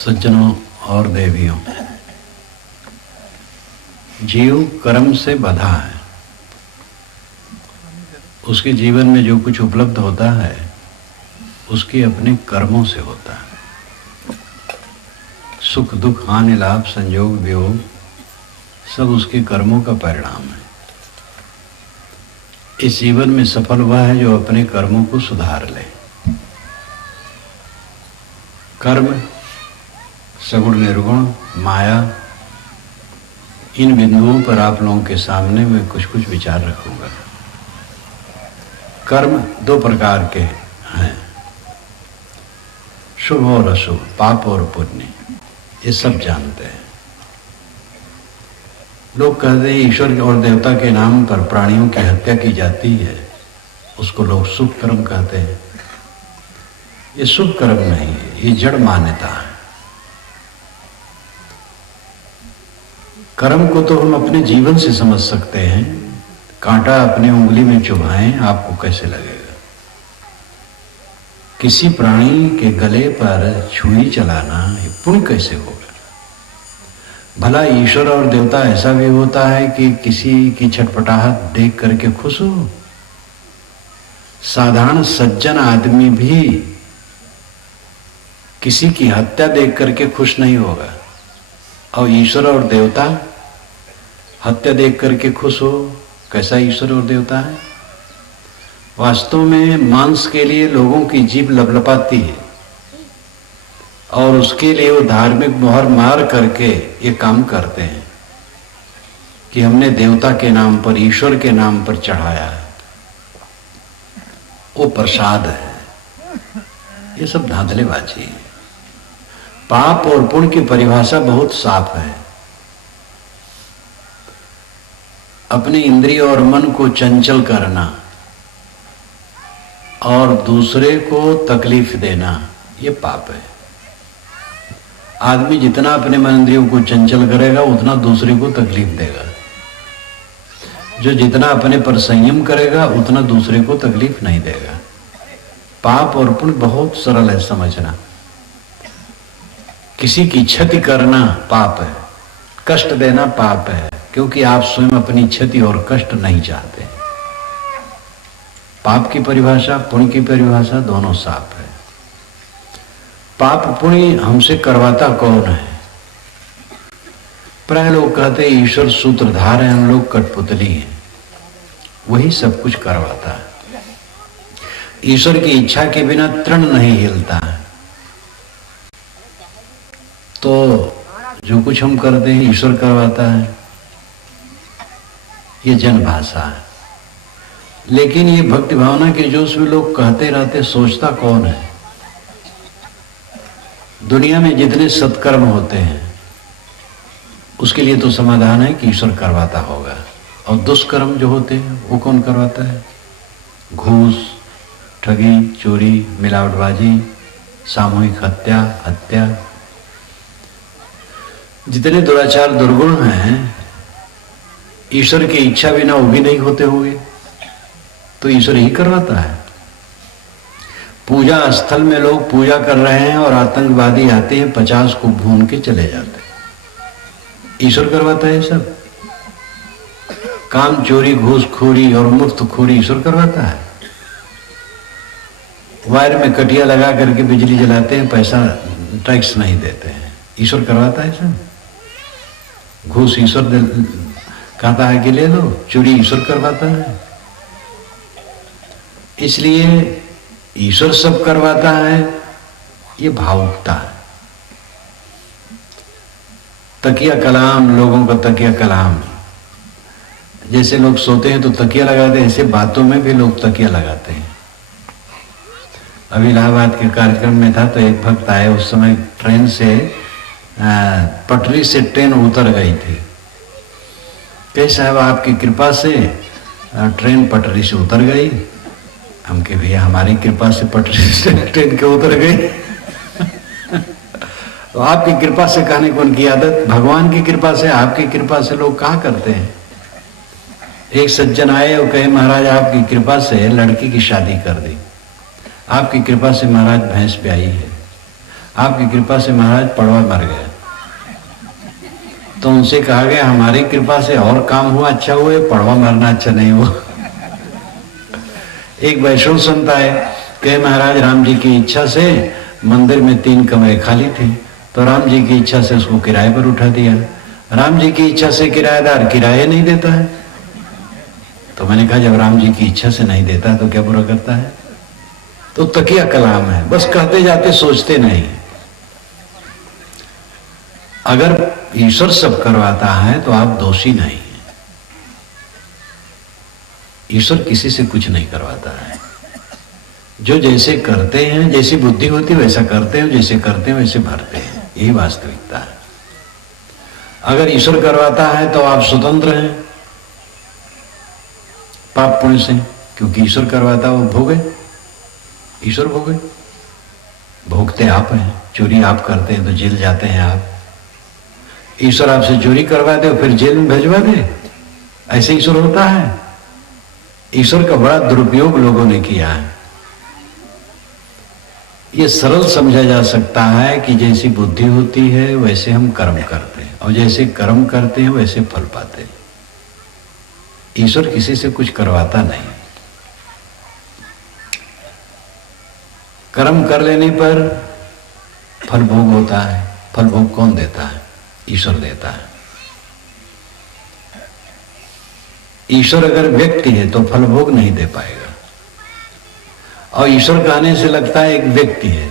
सज्जनों और देवियों, जीव कर्म से बंधा है। उसके जीवन में जो कुछ उपलब्ध होता है उसके अपने कर्मों से होता है। सुख दुख हानि लाभ संयोग वियोग सब उसके कर्मों का परिणाम है। इस जीवन में सफल हुआ है जो अपने कर्मों को सुधार ले। कर्म, सगुण निर्गुण, माया, इन बिंदुओं पर आप लोगों के सामने मैं कुछ विचार रखूंगा। कर्म दो प्रकार के हैं, शुभ और अशुभ, पाप और पुण्य। ये सब जानते हैं। लोग कहते हैं ईश्वर और देवता के नाम पर प्राणियों की हत्या की जाती है, उसको लोग शुभ कर्म कहते हैं। ये शुभ कर्म नहीं है, ये जड़ मान्यता है। कर्म को तो हम अपने जीवन से समझ सकते हैं। कांटा अपने उंगली में चुभाएं, आपको कैसे लगेगा? किसी प्राणी के गले पर छुरी चलाना ये पुण्य कैसे होगा? भला ईश्वर और देवता ऐसा भी होता है कि किसी की छटपटाहट देख करके खुश हो? साधारण सज्जन आदमी भी किसी की हत्या देख करके खुश नहीं होगा, और ईश्वर और देवता हत्या देख करके खुश हो? कैसा ईश्वर और देवता है? वास्तव में मांस के लिए लोगों की जीभ लपलपाती है, और उसके लिए वो धार्मिक मोहर मार करके ये काम करते हैं कि हमने देवता के नाम पर, ईश्वर के नाम पर चढ़ाया है, वो प्रसाद है। ये सब धांधलेबाजी है। पाप और पुण्य की परिभाषा बहुत साफ है। अपने इंद्रिय और मन को चंचल करना और दूसरे को तकलीफ देना, ये पाप है। आदमी जितना अपने मन इंद्रियों को चंचल करेगा उतना दूसरे को तकलीफ देगा। जो जितना अपने पर संयम करेगा उतना दूसरे को तकलीफ नहीं देगा। पाप और पुण्य बहुत सरल है समझना। किसी की क्षति करना पाप है, कष्ट देना पाप है, क्योंकि आप स्वयं अपनी क्षति और कष्ट नहीं चाहते। पाप की परिभाषा, पुण्य की परिभाषा दोनों साफ है। पाप पुण्य हमसे करवाता कौन है? प्राय लोग कहते हैं ईश्वर सूत्रधार है, हम लोग कठपुतली हैं। वही सब कुछ करवाता है। ईश्वर की इच्छा के बिना तृण नहीं हिलता है। तो जो कुछ हम करते हैं ईश्वर करवाता है, ये जन भाषा है। लेकिन ये भक्ति भावना के जोश में लोग कहते रहते, सोचता कौन है? दुनिया में जितने सत्कर्म होते हैं उसके लिए तो समाधान है कि ईश्वर करवाता होगा। और दुष्कर्म जो होते हैं वो कौन करवाता है? घूस, ठगी, चोरी, मिलावटबाजी, सामूहिक हत्या, जितने दुराचार दुर्गुण हैं, ईश्वर की इच्छा बिना वो भी नहीं होते हुए तो ईश्वर ही करवाता है। पूजा स्थल में लोग पूजा कर रहे हैं और आतंकवादी आते हैं, 50 को भून के चले जाते हैं। ईश्वर करवाता है सब। काम चोरी, घूसखोरी और मुफ्तखोरी ईश्वर करवाता है। वायर में कटिया लगा करके बिजली जलाते हैं, पैसा टैक्स नहीं देते हैं। ईश्वर करवाता है सब। घूस ईश्वर कहता है कि ले लो, चोरी ईश्वर करवाता है। इसलिए ईश्वर सब करवाता है, ये भावुकता है। तकिया कलाम, लोगों का तकिया कलाम। जैसे लोग सोते हैं तो तकिया लगाते हैं, ऐसे बातों में भी लोग तकिया लगाते हैं। अभी इलाहाबाद के कार्यक्रम में था तो एक भक्त आए, उस समय ट्रेन से पटरी से ट्रेन उतर गई थी। कहे साहब आपकी कृपा से ट्रेन पटरी से उतर गई। हम के भैया हमारी कृपा से पटरी से ट्रेन क्यों उतर गई? तो आपकी कृपा से कहने को उनकी आदत, भगवान की कृपा से, आपकी कृपा से लोग कहा करते हैं। एक सज्जन आए और कहे महाराज आपकी कृपा से लड़की की शादी कर दी, आपकी कृपा से महाराज भैंस ब्याई है, आपकी कृपा से महाराज पड़वा मर गया। तो उनसे कहा गया हमारी कृपा से और काम हुआ अच्छा हुआ, पड़वा मरना अच्छा नहीं हुआ। एक वैष्णव संत आए, कहे महाराज राम जी की इच्छा से मंदिर में 3 कमरे खाली थे, तो राम जी की इच्छा से उसको किराए पर उठा दिया। राम जी की इच्छा से किराएदार किराया नहीं देता है। तो मैंने कहा जब राम जी की इच्छा से नहीं देता तो क्या बुरा करता है। तो तकिया कलाम है, बस कहते जाते सोचते नहीं। अगर ईश्वर सब करवाता है तो आप दोषी नहीं हैं। ईश्वर किसी से कुछ नहीं करवाता है। जो जैसे करते हैं, जैसी बुद्धि होती है वैसा करते हैं, जैसे करते हैं वैसे भरते हैं, यही वास्तविकता है। अगर ईश्वर करवाता है तो आप स्वतंत्र हैं पाप पुण्य से, क्योंकि ईश्वर करवाता वो भोगे, ईश्वर भोगे, भोगते आप हैं। चोरी आप करते हैं तो जेल जाते हैं आप। ईश्वर आपसे चोरी करवा दे फिर जेल में भेजवा दे, ऐसे ईश्वर होता है। ईश्वर का बड़ा दुरुपयोग लोगों ने किया है। ये सरल समझा जा सकता है कि जैसी बुद्धि होती है वैसे हम कर्म करते हैं, और जैसे कर्म करते हैं वैसे फल पाते हैं। ईश्वर किसी से कुछ करवाता नहीं। कर्म कर लेने पर फल भोग होता है। फल भोग कौन देता है? ईश्वर देता है। ईश्वर अगर व्यक्ति है तो फल भोग नहीं दे पाएगा। और ईश्वर कहने से लगता है एक व्यक्ति है।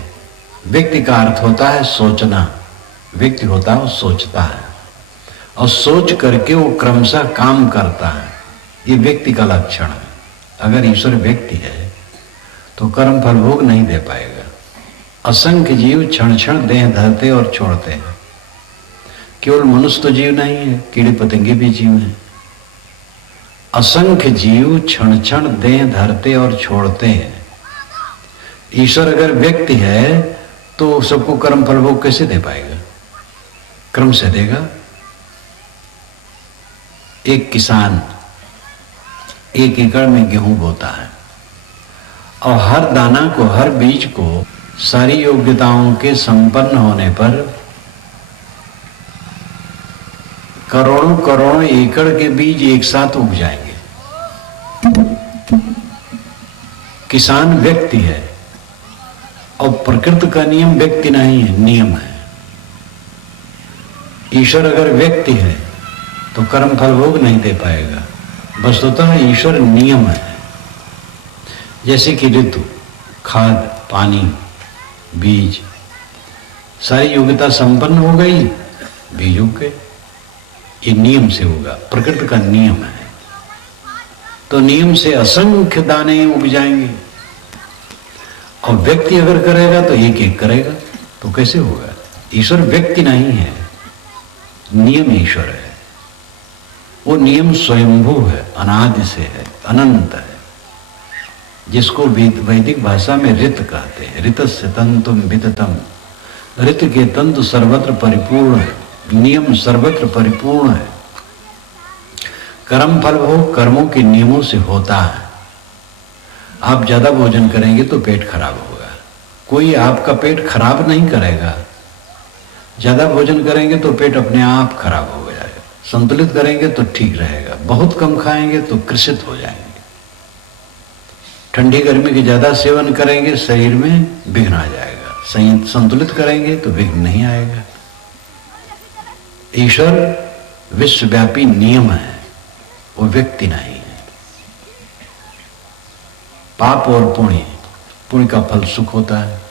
व्यक्ति का अर्थ होता है सोचना। व्यक्ति होता है वो सोचता है, और सोच करके वो क्रमशः काम करता है। ये व्यक्ति का लक्षण है। अगर ईश्वर व्यक्ति है तो कर्म फल भोग नहीं दे पाएगा। असंख्य जीव क्षण क्षण देह धरते और छोड़ते हैं। केवल मनुष्य तो जीव नहीं है, कीड़े पतंगे भी जीव हैं। असंख्य जीव क्षण क्षण देह धरते और छोड़ते हैं। ईश्वर अगर व्यक्ति है तो सबको कर्म फल भोग कैसे दे पाएगा? क्रम से देगा। एक किसान 1 एकड़ में गेहूं बोता है, और हर दाना को, हर बीज को सारी योग्यताओं के संपन्न होने पर करोड़ों करोड़ों एकड़ के बीज एक साथ उग जाएंगे। किसान व्यक्ति है, और प्रकृति का नियम व्यक्ति नहीं है, नियम है। ईश्वर अगर व्यक्ति है तो कर्म फल भोग नहीं दे पाएगा। वस्तुतः ईश्वर नियम है। जैसे कि ऋतु, खाद, पानी, बीज, सारी योग्यता संपन्न हो गई, बीज उग गए। ये नियम से होगा, प्रकृति का नियम है। तो नियम से असंख्य दाने उग जाएंगे। और व्यक्ति अगर करेगा तो एक एक करेगा, तो कैसे होगा? ईश्वर व्यक्ति नहीं है, नियम ईश्वर है। वो नियम स्वयंभू है, अनादि से है, अनंत है, जिसको वैदिक भाषा में ऋत कहते हैं। ऋतस्य तंतुम विततम। ऋत के तंतु सर्वत्र परिपूर्ण है, नियम सर्वत्र परिपूर्ण है। कर्म फल भोग कर्मों के नियमों से होता है। आप ज्यादा भोजन करेंगे तो पेट खराब होगा, कोई आपका पेट खराब नहीं करेगा। ज्यादा भोजन करेंगे तो पेट अपने आप खराब हो जाएगा। संतुलित करेंगे तो ठीक रहेगा। बहुत कम खाएंगे तो कृषित हो जाएंगे। ठंडी गर्मी के ज्यादा सेवन करेंगे शरीर में विघ्न आ जाएगा। संतुलित करेंगे तो विघ्न नहीं आएगा। ईश्वर विश्वव्यापी नियम है, वो व्यक्ति नहीं है। पाप और पुण्य, पुण्य का फल सुख होता है,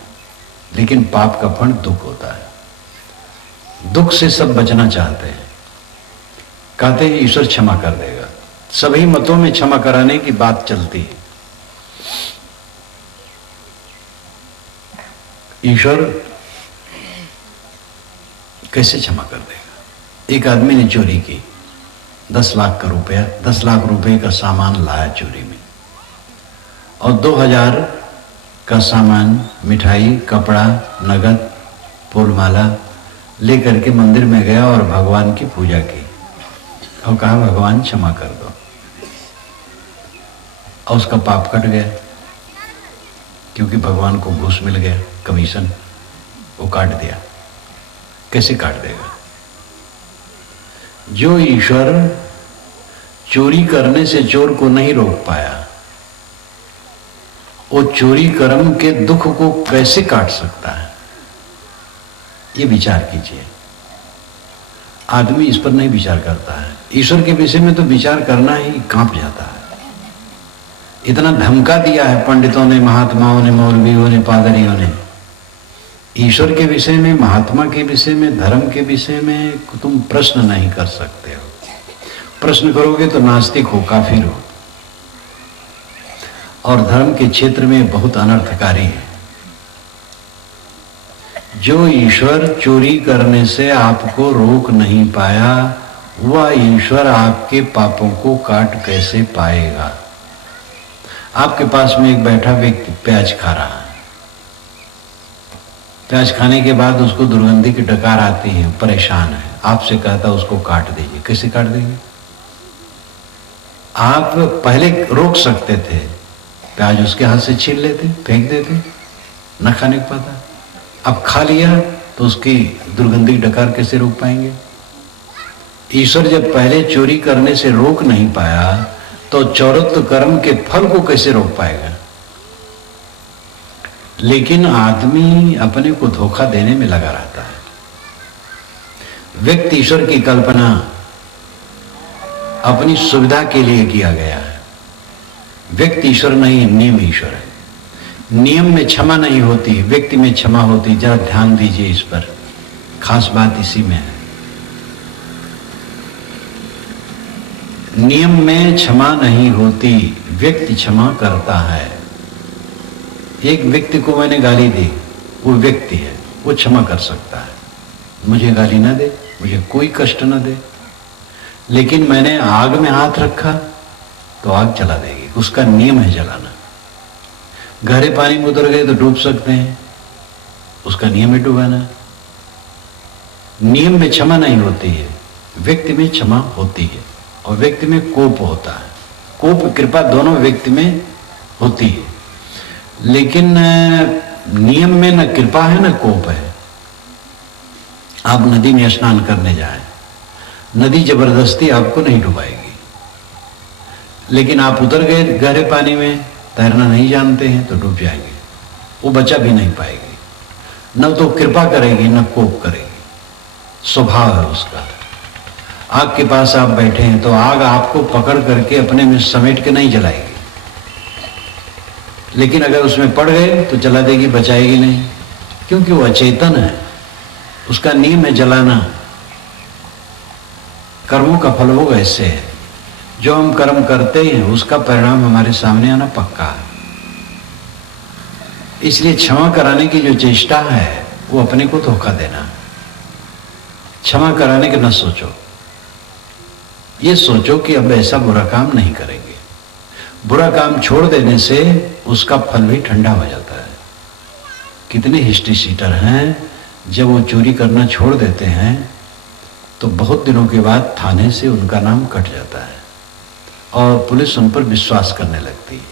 लेकिन पाप का फल दुख होता है। दुख से सब बचना चाहते हैं, कहते हैं ईश्वर क्षमा कर देगा। सभी मतों में क्षमा कराने की बात चलती है। ईश्वर कैसे क्षमा कर देगा? एक आदमी ने चोरी की, 10 लाख का रुपया, 10 लाख रुपए का सामान लाया चोरी में, और 2000 का सामान, मिठाई, कपड़ा, नगद, फूलमाला लेकर के मंदिर में गया और भगवान की पूजा की और कहा भगवान क्षमा कर दो, और उसका पाप कट गया, क्योंकि भगवान को घूस मिल गया, कमीशन। वो काट दिया। कैसे काट देगा? जो ईश्वर चोरी करने से चोर को नहीं रोक पाया, वो चोरी कर्म के दुख को कैसे काट सकता है? ये विचार कीजिए। आदमी इस पर नहीं विचार करता है। ईश्वर के विषय में तो विचार करना ही कांप जाता है। इतना धमका दिया है पंडितों ने, महात्माओं ने, मौलवियों ने, पादरियों ने। ईश्वर के विषय में, महात्मा के विषय में, धर्म के विषय में तुम प्रश्न नहीं कर सकते हो। प्रश्न करोगे तो नास्तिक हो, काफिर हो, और धर्म के क्षेत्र में बहुत अनर्थकारी है। जो ईश्वर चोरी करने से आपको रोक नहीं पाया, वह ईश्वर आपके पापों को काट कैसे पाएगा? आपके पास में एक बैठा व्यक्ति प्याज खा रहा है। प्याज खाने के बाद उसको दुर्गंधी की डकार आती है, परेशान है, आपसे कहता उसको काट दीजिए। कैसे काट देंगे? आप पहले रोक सकते थे, प्याज उसके हाथ से छीन लेते, फेंक देते, न खाने को पाता। अब खा लिया तो उसकी दुर्गंधी की डकार कैसे रोक पाएंगे? ईश्वर जब पहले चोरी करने से रोक नहीं पाया, तो चौरत्व कर्म के फल को कैसे रोक पाएगा? लेकिन आदमी अपने को धोखा देने में लगा रहता है। व्यक्ति ईश्वर की कल्पना अपनी सुविधा के लिए किया गया है। व्यक्ति ईश्वर नहीं, नियम ईश्वर है। नियम में क्षमा नहीं होती, व्यक्ति में क्षमा होती। जरा ध्यान दीजिए इस पर, खास बात इसी में है। नियम में क्षमा नहीं होती, व्यक्ति क्षमा करता है। एक व्यक्ति को मैंने गाली दी, वो व्यक्ति है, वो क्षमा कर सकता है। मुझे गाली ना दे, मुझे कोई कष्ट ना दे, लेकिन मैंने आग में हाथ रखा तो आग जला देगी, उसका नियम है जलाना। गहरे पानी में उतर गए तो डूब सकते हैं, उसका नियम है डुबाना। नियम में क्षमा नहीं होती है, व्यक्ति में क्षमा होती है। और व्यक्ति में कोप होता है। कोप कृपा दोनों व्यक्ति में होती है, लेकिन नियम में न कृपा है न कोप है। आप नदी में स्नान करने जाएं, नदी जबरदस्ती आपको नहीं डुबाएगी, लेकिन आप उतर गए गहरे पानी में, तैरना नहीं जानते हैं तो डूब जाएंगे, वो बचा भी नहीं पाएगी। न तो कृपा करेगी न कोप करेगी, स्वभाव है उसका। आग के पास आप बैठे हैं तो आग आपको पकड़ करके अपने में समेट के नहीं जलाएगी, लेकिन अगर उसमें पड़ गए तो जला देगी, बचाएगी नहीं, क्योंकि वो अचेतन है, उसका नियम है जलाना। कर्मों का फल वो ऐसे है, जो हम कर्म करते हैं उसका परिणाम हमारे सामने आना पक्का है। इसलिए क्षमा कराने की जो चेष्टा है वो अपने को धोखा देना। क्षमा कराने का न सोचो, ये सोचो कि अब ऐसा बुरा काम नहीं करेंगे। बुरा काम छोड़ देने से उसका फल भी ठंडा हो जाता है। कितने हिस्ट्री सीटर हैं, जब वो चोरी करना छोड़ देते हैं तो बहुत दिनों के बाद थाने से उनका नाम कट जाता है और पुलिस उन पर विश्वास करने लगती है।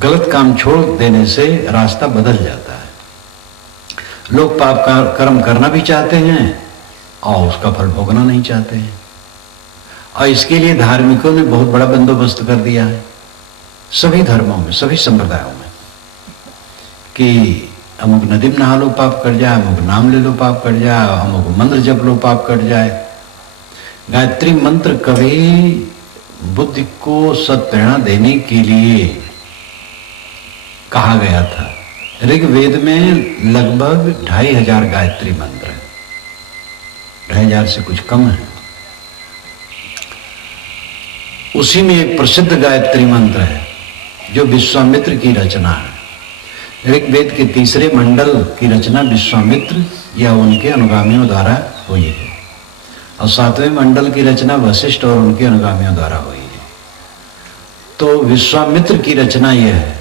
गलत काम छोड़ देने से रास्ता बदल जाता है। लोग पाप का कर्म करना भी चाहते हैं और उसका फल भोगना नहीं चाहते हैं, और इसके लिए धार्मिकों ने बहुत बड़ा बंदोबस्त कर दिया है, सभी धर्मों में, सभी संप्रदायों में, कि अमुक नदी में नहा लो पाप कट जाए, अमुक नाम ले लो पाप कट जाए, अमुक मंत्र जप लो पाप कट जाए। गायत्री मंत्र कभी बुद्धि को सत्प्रेरणा देने के लिए कहा गया था। ऋग्वेद में लगभग 2500 गायत्री मंत्र है, 2500 से कुछ कम है। उसी में एक प्रसिद्ध गायत्री मंत्र है जो विश्वामित्र की रचना है। ऋग्वेद के 3रे मंडल की रचना विश्वामित्र या उनके अनुगामियों द्वारा हुई है, और 7वें मंडल की रचना वशिष्ठ और उनके अनुगामियों द्वारा हुई है। तो विश्वामित्र की रचना यह है,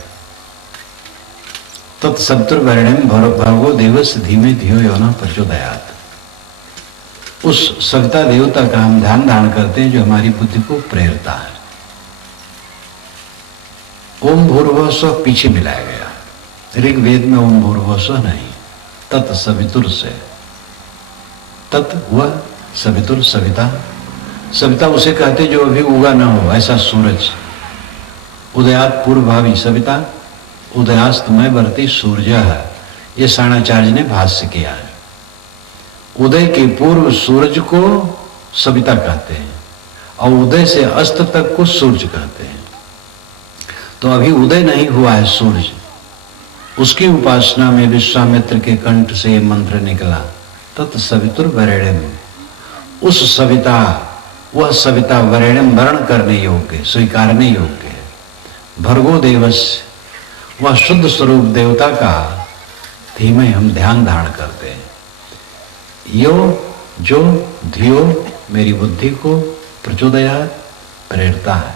तत्सवितुर्वरेण्यं भर्गो देवस्य धीमे धियो यो नः प्रचोदयात्। उस सविता देवता का हम ध्यान धारण करते हैं जो हमारी बुद्धि को प्रेरता है। ओम भूर्भुवः स्वः पीछे मिलाया गया, ऋग्वेद में ओम भूर्भुवस्सुवः नहीं, तत् सवितुर से, तत् वह सवितुर सविता, सविता उसे कहते जो अभी उगा ना हो, ऐसा सूरज। उदयात पूर्वभावी सविता, उदयास्तमय वर्ती सूर्य है, ये साणाचार्य ने भाष्य किया है। उदय के पूर्व सूरज को सविता कहते हैं और उदय से अस्त तक को सूर्य कहते हैं। तो अभी उदय नहीं हुआ है सूर्य, उसकी उपासना में विश्वामित्र के कंठ से मंत्र निकला, तत् सवितुर वरेण्यम, उस सविता, वह सविता वरेण्यम वर्ण करने योग्य, स्वीकारने योग्य है। भर्गो देवस्य, वह शुद्ध स्वरूप देवता का धीमे हम ध्यान धारण करते हैं। यो जो धियो मेरी बुद्धि को प्रचोदयात् प्रेरता है।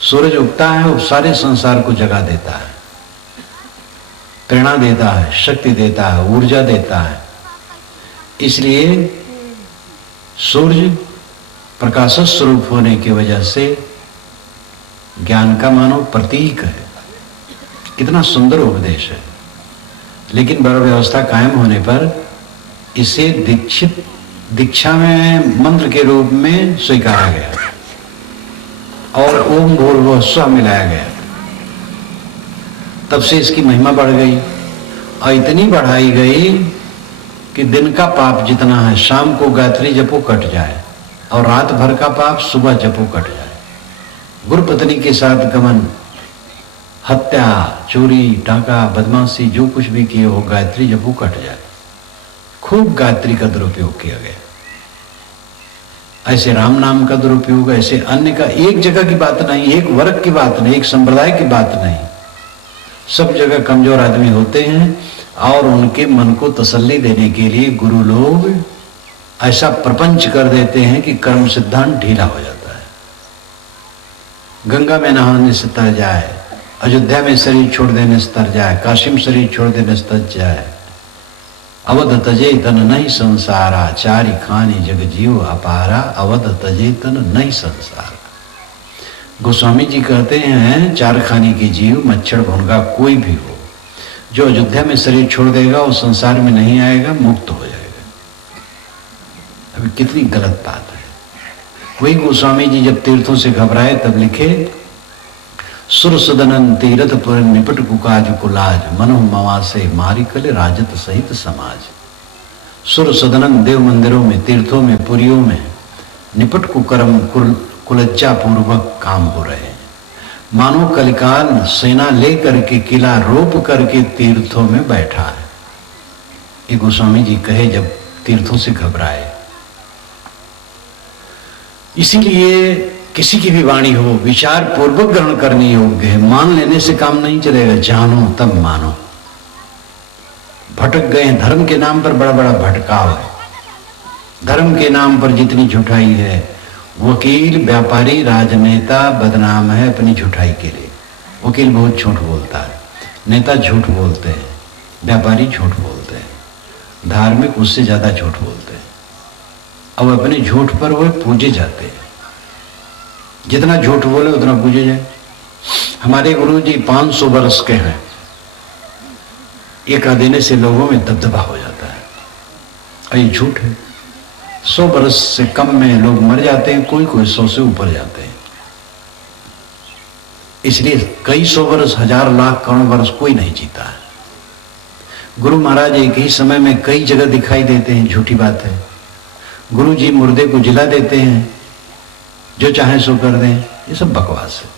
सूरज उगता है और सारे संसार को जगा देता है, प्रेरणा देता है, शक्ति देता है, ऊर्जा देता है। इसलिए सूर्य प्रकाश स्वरूप होने की वजह से ज्ञान का मानो प्रतीक है। कितना सुंदर उपदेश है। लेकिन वर्ण व्यवस्था कायम होने पर इसे दीक्षा में मंत्र के रूप में स्वीकारा गया और ओम भूर्भुवस्सुवः मिलाया गया। तब से इसकी महिमा बढ़ गई और इतनी बढ़ाई गई कि दिन का पाप जितना है शाम को गायत्री जपो कट जाए और रात भर का पाप सुबह जपो कट जाए। गुरु पत्नी के साथ गमन, हत्या, चोरी, डाका, बदमाशी, जो कुछ भी किए हो गायत्री जपो कट जाए। खूब गायत्री का दुरुपयोग किया गया। ऐसे राम नाम का दुरुपयोग, ऐसे अन्य का, एक जगह की बात नहीं, एक वर्ग की बात नहीं, एक संप्रदाय की बात नहीं, सब जगह कमजोर आदमी होते हैं और उनके मन को तसल्ली देने के लिए गुरु लोग ऐसा प्रपंच कर देते हैं कि कर्म सिद्धांत ढीला हो जाता है। गंगा में नहाने से तर जाए, अयोध्या में शरीर छोड़ देने से तर जाए, काशी में शरीर छोड़ देने से तर जाए, अवध तजे तन नहीं संसारा, चारि खानी जग जीव अपारा, अवध तजे तन नहीं संसारा। गोस्वामी जी कहते हैं चार खाने के जीव, मच्छर भुनगा कोई भी हो, जो अयोध्या में शरीर छोड़ देगा वो संसार में नहीं आएगा, मुक्त हो जाएगा। अभी कितनी गलत बात है। वही गोस्वामी जी जब तीर्थों से घबराए तब लिखे, सुर सदनन तीरथ पुर निपट कुकाज कुलाज, मनो मवासे मारी कल राजत सहित समाज। सुर सदनन देव मंदिरों में, तीर्थों में, पुरियों में निपट कुकर्म कुलज्जा पूर्वक काम हो रहे हैं। मानो कलिकाल सेना लेकर के, किला रोप करके तीर्थों में बैठा है। ये गोस्वामी जी कहे जब तीर्थों से घबराए। इसीलिए किसी की भी वाणी हो विचार पूर्वक ग्रहण करनी योग्य है। मान लेने से काम नहीं चलेगा, जानो तब मानो। भटक गए धर्म के नाम पर, बड़ा बड़ा भटकाव है। धर्म के नाम पर जितनी झूठाई है, वकील, व्यापारी, राजनेता बदनाम है अपनी झूठाई के लिए। वकील बहुत झूठ बोलता है, नेता झूठ बोलते हैं, व्यापारी झूठ बोलते हैं, धार्मिक उससे ज्यादा झूठ बोलते हैं। अब अपने झूठ पर वो पूजे जाते हैं। जितना झूठ बोले उतना पूजे जाए। हमारे गुरु जी 500 वर्ष के हैं, ये कह देने से लोगों में दबदबा हो जाता है और ये झूठ है। 100 वर्ष से कम में लोग मर जाते हैं, कोई कोई 100 से ऊपर जाते हैं। इसलिए कई 100 वर्ष, 1000, लाख, करोड़ वर्ष कोई नहीं जीता है। गुरु महाराज एक ही समय में कई जगह दिखाई देते हैं, झूठी बात है। गुरु जी मुर्दे को जिला देते हैं, जो चाहे सो कर दें, ये सब बकवास है।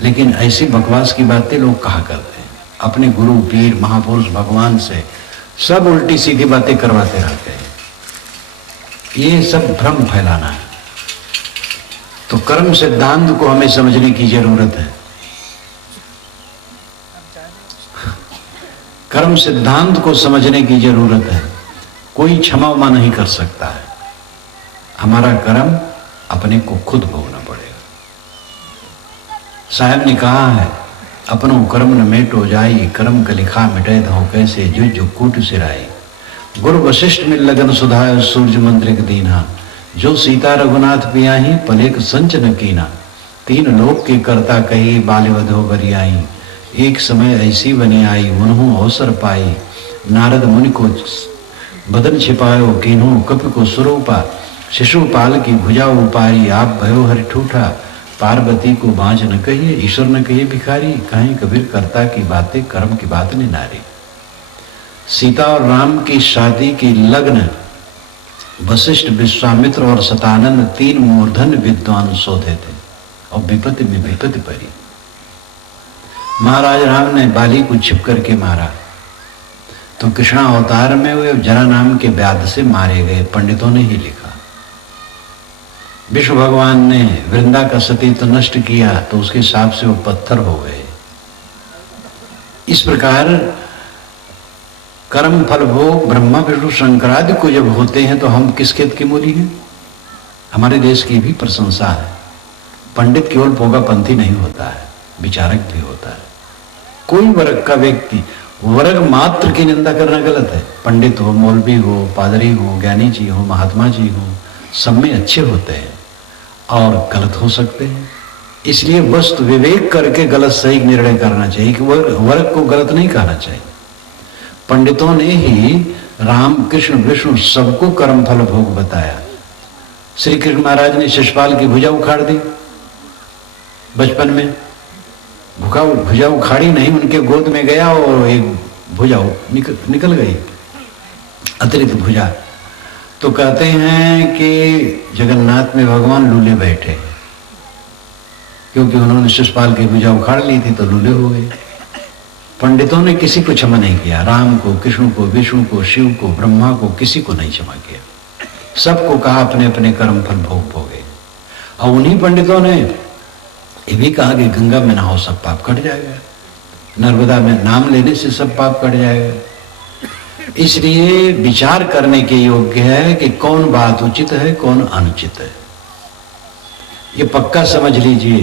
लेकिन ऐसी बकवास की बातें लोग कहा करते हैं। अपने गुरु, पीर, महापुरुष, भगवान से सब उल्टी सीधी बातें करवाते रहते हैं। ये सब भ्रम फैलाना है। तो कर्म सिद्धांत को हमें समझने की जरूरत है। कर्म सिद्धांत को समझने की जरूरत है। कोई क्षमा उमा नहीं कर सकता है। हमारा कर्म अपने को खुद भोगना पड़ेगा। साहब ने कहा है, अपनों कर्म न मेटो जाई, कर्म का लिखा मिटे दो कैसे, जो जो कूट सिराई। गुरु वशिष्ठ में लगन सुधाय, सूर्य मंत्रिक दीना, जो सीता रघुनाथ पियाही, पलेक संच न कीना। तीन लोक के कर्ता कही, बाल्यवधो बरियाई, एक समय ऐसी बनी आई, उन्हों अवसर पाई, नारद मुनि को बदन छिपायो, किन्हों कपि को सुरूपा, शिशुपाल की भुजा उपारी, आप भयो हरि ठूठा, पार्वती को बाँझ न कहिए, ईश्वर न कहिए भिखारी, कहीं कबीर करता की बातें, कर्म की बात नहीं नारी। सीता और राम की शादी की लग्न वशिष्ठ, विश्वामित्र और शतानंद 3 मूर्धन विद्वान सोते थे और विपत्ति में विपत्ति पड़ी। महाराज राम ने बाली को छिप करके मारा तो कृष्णा अवतार में वे जरा नाम के व्याध से मारे गए, पंडितों ने ही लिखा। विष्णु भगवान ने वृंदा का सतीत्व नष्ट किया तो उसके हिसाब से वो पत्थर हो गए। इस प्रकार कर्म फल भोग ब्रह्मा विष्णु शंकरादि को जब होते हैं तो हम किस खेत की मूली हैं? हमारे देश की भी प्रशंसा है, पंडित केवल पोगापंथी नहीं होता है, विचारक भी होता है। कोई वर्ग का व्यक्ति वर्ग मात्र की निंदा करना गलत है। पंडित हो, मौलवी हो, पादरी हो, ज्ञानी जी हो, महात्मा जी हो, सब में अच्छे होते हैं और गलत हो सकते हैं। इसलिए वस्तु विवेक करके गलत सही निर्णय करना चाहिए कि वर्ग को गलत नहीं कहना चाहिए। पंडितों ने ही राम कृष्ण विष्णु सबको कर्म फल भोग बताया। श्री कृष्ण महाराज ने शिशुपाल की भुजा उखाड़ दी बचपन में, भुजा उखाड़ी नहीं, उनके गोद में गया और एक भुजा निकल गई, अतिरिक्त भुजा। तो कहते हैं कि जगन्नाथ में भगवान लूले बैठे, क्योंकि उन्होंने शिशुपाल की भुजा उखाड़ ली थी तो लूले हो गए। पंडितों ने किसी को क्षमा नहीं किया, राम को, कृष्ण को, विष्णु को, शिव को, ब्रह्मा को, किसी को नहीं क्षमा किया। सबको कहा अपने अपने कर्म फल भोग भोगे। और उन्हीं पंडितों ने ये भी कहा कि गंगा में नहाओ सब पाप कट जाएगा, नर्मदा में नाम लेने से सब पाप कट जाएगा। इसलिए विचार करने के योग्य है कि कौन बात उचित है, कौन अनुचित है। ये पक्का समझ लीजिए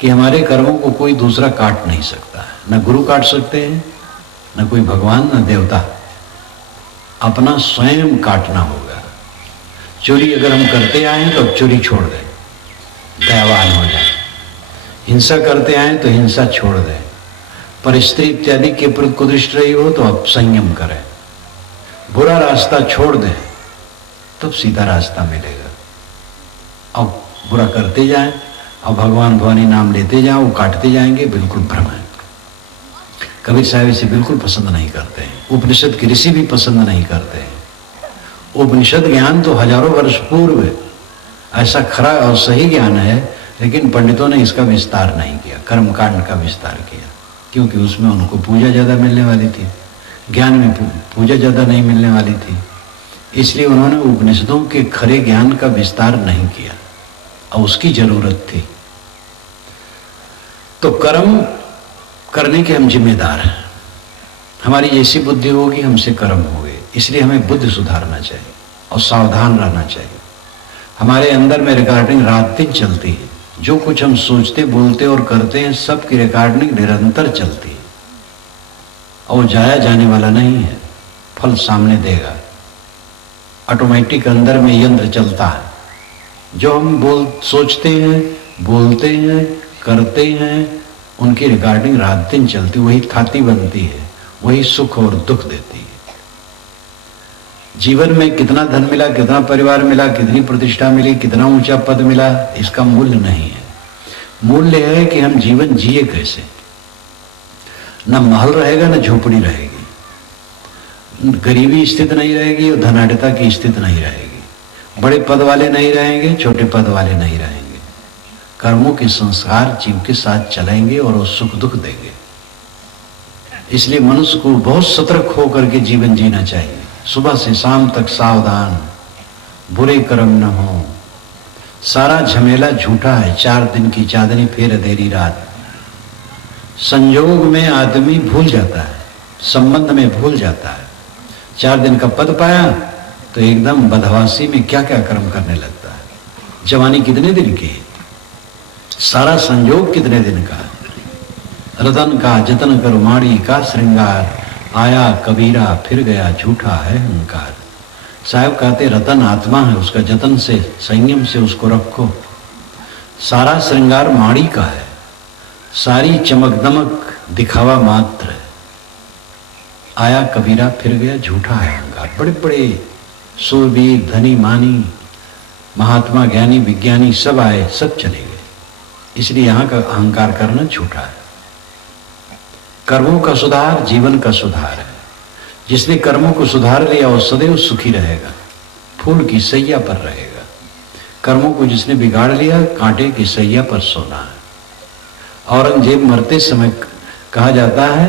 कि हमारे कर्मों को कोई दूसरा काट नहीं सकता है, न गुरु काट सकते हैं, न कोई भगवान, न देवता। अपना स्वयं काटना होगा। चोरी अगर हम करते आए तो अब चोरी छोड़ दें, दयावान हो जाए। हिंसा करते आए तो हिंसा छोड़ दें। पर स्त्री इत्यादि के प्रति कुदृष्ट रही हो तो अब संयम करें। बुरा रास्ता छोड़ दें तब सीधा रास्ता मिलेगा। अब बुरा करते जाएं और भगवान भवानी नाम लेते जाएं, वो काटते जाएंगे, बिल्कुल भ्रम है। कबीर साहब इसे बिल्कुल पसंद नहीं करते हैं, उपनिषद के ऋषि भी पसंद नहीं करते हैं। उपनिषद ज्ञान तो हजारों वर्ष पूर्व ऐसा खरा और सही ज्ञान है, लेकिन पंडितों ने इसका विस्तार नहीं किया, कर्मकांड का विस्तार किया, क्योंकि उसमें उनको पूजा ज़्यादा मिलने वाली थी, ज्ञान में पूजा ज़्यादा नहीं मिलने वाली थी। इसलिए उन्होंने उपनिषदों के खरे ज्ञान का विस्तार नहीं किया और उसकी जरूरत थी। तो कर्म करने के हम जिम्मेदार हैं। हमारी जैसी बुद्धि होगी हमसे कर्म होंगे। इसलिए हमें बुद्धि सुधारना चाहिए और सावधान रहना चाहिए। हमारे अंदर में रिकॉर्डिंग रात दिन चलती है। जो कुछ हम सोचते, बोलते और करते हैं सब की रिकॉर्डिंग निरंतर चलती है और जाया जाने वाला नहीं है, फल सामने देगा। ऑटोमेटिक अंदर में यंत्र चलता है। जो हम सोचते हैं, बोलते हैं, करते हैं, उनकी रिकॉर्डिंग रात दिन चलती, वही खाती बनती है, वही सुख और दुख देती है। जीवन में कितना धन मिला, कितना परिवार मिला, कितनी प्रतिष्ठा मिली, कितना ऊंचा पद मिला, इसका मूल्य नहीं है। मूल्य है कि हम जीवन जिए कैसे। न महल रहेगा न झोपड़ी रहेगी, गरीबी स्थित नहीं रहेगी और धनाढ़ता की स्थिति नहीं रहेगी। बड़े पद वाले नहीं रहेंगे, छोटे पद वाले नहीं रहेंगे। कर्मों के संस्कार जीव के साथ चलेंगे और वो सुख दुख देंगे। इसलिए मनुष्य को बहुत सतर्क होकर के जीवन जीना चाहिए। सुबह से शाम तक सावधान, बुरे कर्म न हो। सारा झमेला झूठा है। 4 दिन की चांदनी फिर अंधेरी रात। संयोग में आदमी भूल जाता है, संबंध में भूल जाता है। 4 दिन का पद पाया तो एकदम बदहवासी में क्या क्या कर्म करने लगता है। जवानी कितने दिन की है, सारा संयोग कितने दिन का। रतन का जतन करो माड़ी का श्रृंगार, आया कबीरा फिर गया झूठा है अहंकार। साहब कहते रतन आत्मा है, उसका जतन से, संयम से उसको रखो। सारा श्रृंगार माड़ी का है, सारी चमक दमक दिखावा मात्र है। आया कबीरा फिर गया झूठा है अहंकार। बड़े बड़े सूरवीर धनी मानी महात्मा ज्ञानी विज्ञानी सब आए, सब चले गए। इसलिए यहाँ का अहंकार करना झूठा है। कर्मों का सुधार जीवन का सुधार है। जिसने कर्मों को सुधार लिया वो सदैव सुखी रहेगा, फूल की सैया पर रहेगा। कर्मों को जिसने बिगाड़ लिया कांटे की सैया पर सोना है। औरंगजेब मरते समय कहा जाता है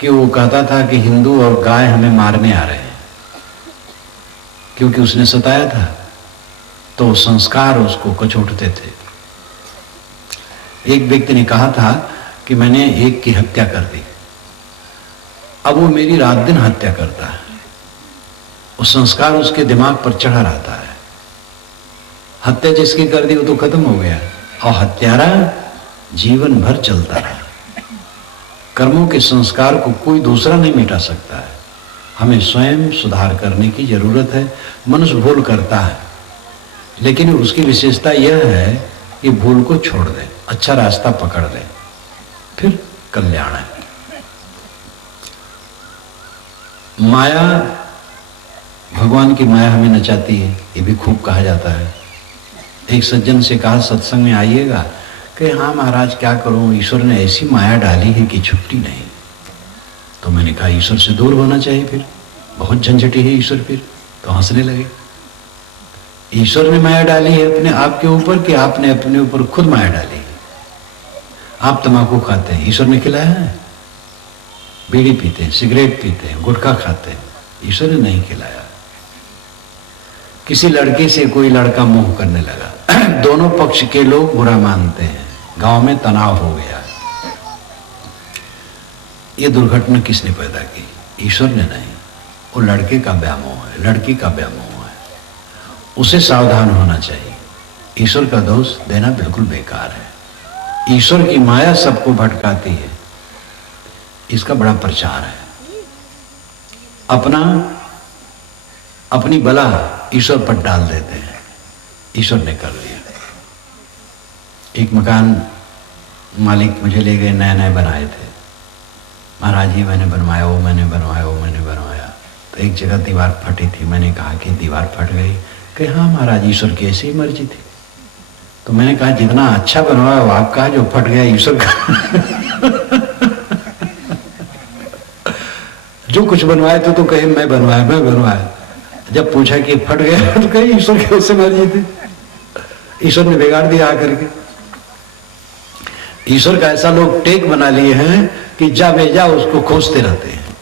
कि वो कहता था कि हिंदू और गाय हमें मारने आ रहे हैं, क्योंकि उसने सताया था तो संस्कार उसको कचोटते थे। एक व्यक्ति ने कहा था कि मैंने एक की हत्या कर दी, अब वो मेरी रात दिन हत्या करता है। वो संस्कार उसके दिमाग पर चढ़ा रहता है। हत्या जिसकी कर दी वो तो खत्म हो गया, और हत्यारा जीवन भर चलता रहा। कर्मों के संस्कार को कोई दूसरा नहीं मिटा सकता है। हमें स्वयं सुधार करने की जरूरत है। मनुष्य भूल करता है, लेकिन उसकी विशेषता यह है कि भूल को छोड़ दे, अच्छा रास्ता पकड़ ले, फिर कल्याण है। माया, भगवान की माया हमें नचाती है, ये भी खूब कहा जाता है। एक सज्जन से कहा सत्संग में आइएगा, कि हाँ महाराज क्या करूं, ईश्वर ने ऐसी माया डाली है कि छुट्टी नहीं। तो मैंने कहा ईश्वर से दूर होना चाहिए, फिर बहुत झंझटी है ईश्वर। फिर तो हंसने लगे। ईश्वर ने माया डाली है अपने आप के ऊपर कि आपने अपने ऊपर खुद माया डाली है? आप तंबाकू खाते हैं, ईश्वर ने खिलाया है? बीड़ी पीते हैं, सिगरेट पीते हैं, गुटखा खाते हैं, ईश्वर ने नहीं खिलाया। किसी लड़के से कोई लड़का मोह करने लगा, दोनों पक्ष के लोग बुरा मानते हैं, गांव में तनाव हो गया। ये दुर्घटना किसने पैदा की? ईश्वर ने नहीं, वो लड़के का व्यामोह है, लड़की का व्यामोह है। उसे सावधान होना चाहिए। ईश्वर का दोष देना बिल्कुल बेकार है। ईश्वर की माया सबको भटकाती है, इसका बड़ा प्रचार है। अपनी बला ईश्वर पर डाल देते हैं, ईश्वर ने कर लिया। एक मकान मालिक मुझे ले गए, नए नए बनाए थे। महाराज ये मैंने बनवाया, वो मैंने बनवाया, वो मैंने बनवाया। तो एक जगह दीवार फटी थी। मैंने कहा कि दीवार फट गई? कि हाँ महाराज ईश्वर की ऐसी ही मर्जी थी। तो मैंने कहा जितना अच्छा बनवाया वो आपका, जो फट गया ईश्वर का। जो कुछ बनवाए तो कहे मैं बनवाया। जब पूछा कि फट गया तो कहे ईश्वर की उससे मर्जी थी, ईश्वर ने बिगाड़ दिया आकर के। ईश्वर का ऐसा लोग टेक बना लिए हैं कि जा बेजा उसको खोजते रहते हैं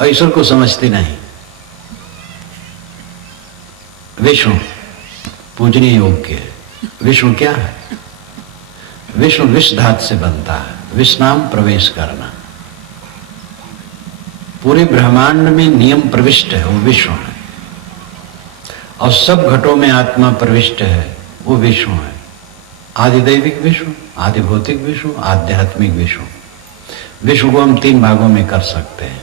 और ईश्वर को समझते नहीं। विष्णु पूजनीय योग्य है। विष्णु क्या है? विष्णु विष धातु से बनता है। विष नाम प्रवेश करना। पूरे ब्रह्मांड में नियम प्रविष्ट है, वो विष्णु है। और सब घटों में आत्मा प्रविष्ट है, वो विष्णु है। आदिदैविक विष्णु, आदि भौतिक विष्णु, आध्यात्मिक विष्णु। विष्णु को हम तीन भागों में कर सकते हैं।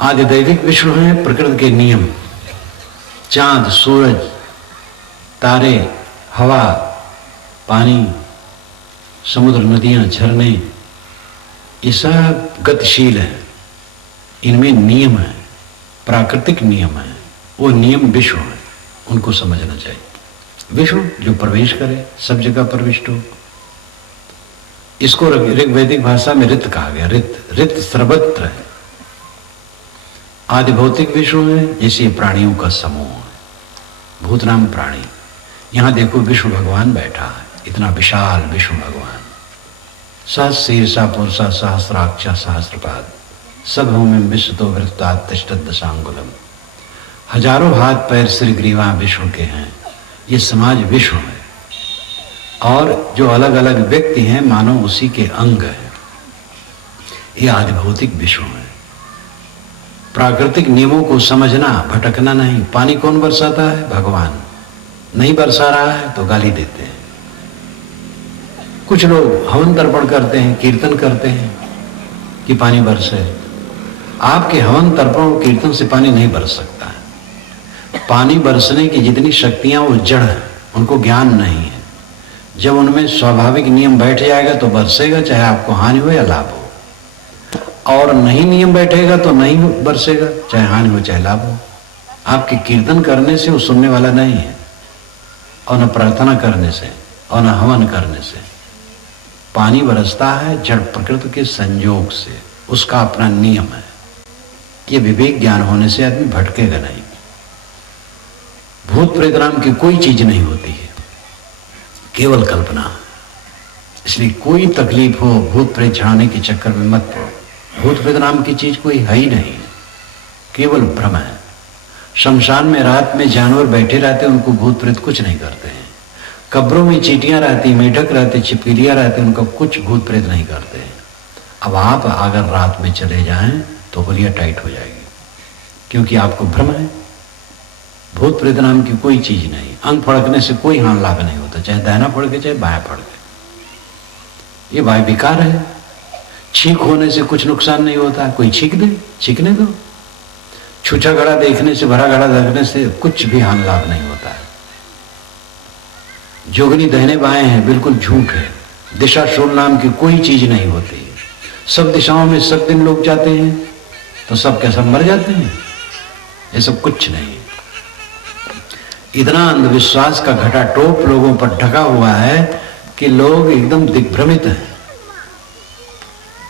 आदिदैविक विष्णु है प्रकृति के नियम, चांद, सूरज, तारे, हवा, पानी, समुद्र, नदियां, झरने, ये सब गतिशील है। इनमें नियम है, प्राकृतिक नियम है। वो नियम विष्णु है, उनको समझना चाहिए। विष्णु जो प्रवेश करे, सब जगह प्रविष्ट हो। इसको ऋग्वैदिक भाषा में ऋत कहा गया। ऋत सर्वत्र है। आदि भौतिक विष्णु है, जैसे प्राणियों का समूह है, भूतनाम प्राणी। यहां देखो विष्णु भगवान बैठा है, इतना विशाल विष्णु भगवान। सहस्रीर्षा पुरुषा सहस्राक्ष सहस्रपाद सभूमि विश्वतो वृत्तात् तिष्ठत् दशांगुलम। हजारों हाथ पैर सिर ग्रीवा विष्णु के हैं। ये समाज विष्णु है, और जो अलग अलग व्यक्ति हैं मानो उसी के अंग हैं। ये आदि भौतिक विष्णु है। प्राकृतिक नियमों को समझना, भटकना नहीं। पानी कौन बरसाता है? भगवान। नहीं बरसा रहा है तो गाली देते हैं। कुछ लोग हवन तर्पण करते हैं, कीर्तन करते हैं कि पानी बरसे। आपके हवन तर्पण और कीर्तन से पानी नहीं बरस सकता है। पानी बरसने की जितनी शक्तियां वो जड़ है, उनको ज्ञान नहीं है। जब उनमें स्वाभाविक नियम बैठ जाएगा तो बरसेगा, चाहे आपको हानि हो या लाभ हो। और नहीं नियम बैठेगा तो नहीं बरसेगा, चाहे हानि हो चाहे लाभ हो। आपके कीर्तन करने से वो सुनने वाला नहीं है, और न प्रार्थना करने से और न हवन करने से। पानी बरसता है जड़ प्रकृति के संयोग से, उसका अपना नियम है। ये विवेक ज्ञान होने से आदमी भटकेगा नहीं। भूत प्रेत नाम की कोई चीज नहीं होती है, केवल कल्पना। इसलिए कोई तकलीफ हो भूत प्रेत छाने के चक्कर में मत पड़ो। भूत प्रेत नाम की चीज कोई है ही नहीं, केवल भ्रम है। शमशान में रात में जानवर बैठे रहते, उनको भूत प्रेत कुछ नहीं करते हैं। कब्रों में चींटियां रहती, मेढक रहते, छिपकलियां रहते, उनको कुछ भूत प्रेत नहीं करते हैं। अब आप अगर रात में चले जाएं तो हुलिया टाइट हो जाएगी, क्योंकि आपको भ्रम है। भूत प्रेत नाम की कोई चीज नहीं। अंग फड़कने से कोई हानि लाभ नहीं होता, चाहे दाहिना फड़के चाहे बायां फड़के। ये वाय विकार है। छींक होने से कुछ नुकसान नहीं होता, कोई छींक दे, छींकने दो। छूछा घड़ा देखने से, भरा घड़ा देखने से कुछ भी हानि लाभ नहीं होता है। जोगनी दाहिने बाएं हैं, बिल्कुल झूठ है। दिशा शूल नाम की कोई चीज नहीं होती। सब दिशाओं में सब दिन लोग जाते हैं तो सब क्या सब मर जाते हैं? ये सब कुछ नहीं। इतना अंधविश्वास का घटा टोप लोगों पर ढका हुआ है कि लोग एकदम दिग्भ्रमित हैं।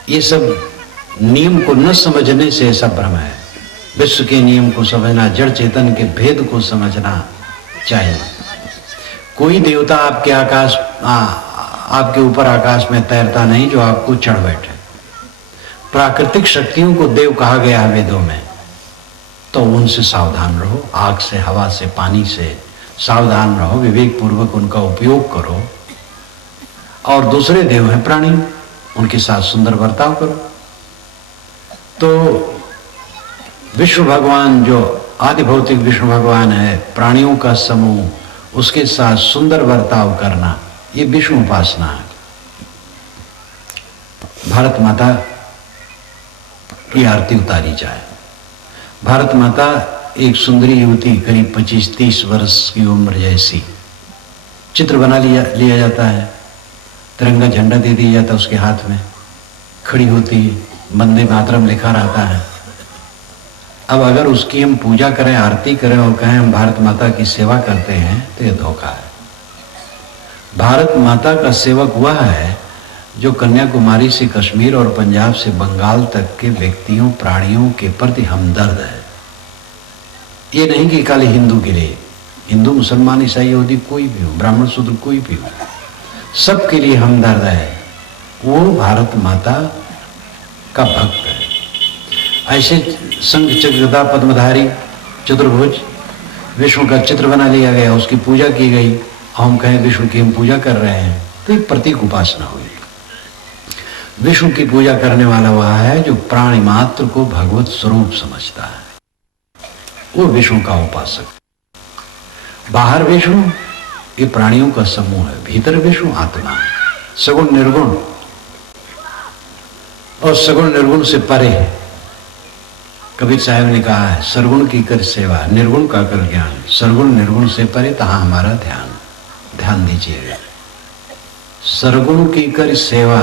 ये सब नियम को न समझने से ऐसा भ्रम है। विश्व के नियम को समझना, जड़ चेतन के भेद को समझना चाहिए। कोई देवता आपके ऊपर आकाश में तैरता नहीं जो आपको चढ़ बैठे। प्राकृतिक शक्तियों को देव कहा गया है वेदों में, तो उनसे सावधान रहो। आग से, हवा से, पानी से सावधान रहो, विवेक पूर्वक उनका उपयोग करो। और दूसरे देव हैं प्राणी, उनके साथ सुंदर बर्ताव करो। तो विष्णु भगवान जो आदि भौतिक विष्णु भगवान है, प्राणियों का समूह, उसके साथ सुंदर बर्ताव करना, ये विष्णु उपासना है। भारत माता की आरती उतारी जाए। भारत माता एक सुंदरी युवती, करीब 25-30 वर्ष की उम्र जैसी, चित्र बना लिया जाता है, तिरंगा झंडा दे दिया जाता है उसके हाथ में, खड़ी होती है, वंदे मातरम लिखा रहता है। अब अगर उसकी हम पूजा करें, आरती करें और कहें हम भारत माता की सेवा करते हैं तो यह धोखा है। भारत माता का सेवक वह है जो कन्याकुमारी से कश्मीर और पंजाब से बंगाल तक के व्यक्तियों, प्राणियों के प्रति हमदर्द है। ये नहीं कि खाली हिंदू के लिए, हिंदू, मुसलमान, ईसाई, यहूदी कोई भी हो, ब्राह्मण, शूद्र कोई भी हो, सबके लिए हमदर्द है। वो भारत माता का भक्त है। ऐसे शंख चक्र गदा पद्मधारी चतुर्भुज विष्णु का चित्र बना लिया गया, उसकी पूजा की गई, हम कहें विष्णु की हम पूजा कर रहे हैं, तो ये प्रतीक उपासना हुई। विष्णु की पूजा करने वाला वह है जो प्राणी मात्र को भगवत स्वरूप समझता है, वो विष्णु का उपासक। बाहर विष्णु ये प्राणियों का समूह है, भीतर विष्णु आत्मा है, सगुण निर्गुण, और सगुण निर्गुण से परे है। कबीर साहब ने कहा है, सरगुण की कर सेवा, निर्गुण का कर ज्ञान, सरगुण निर्गुण से परे तहां हमारा ध्यान। ध्यान दीजिएगा, सरगुण की कर सेवा,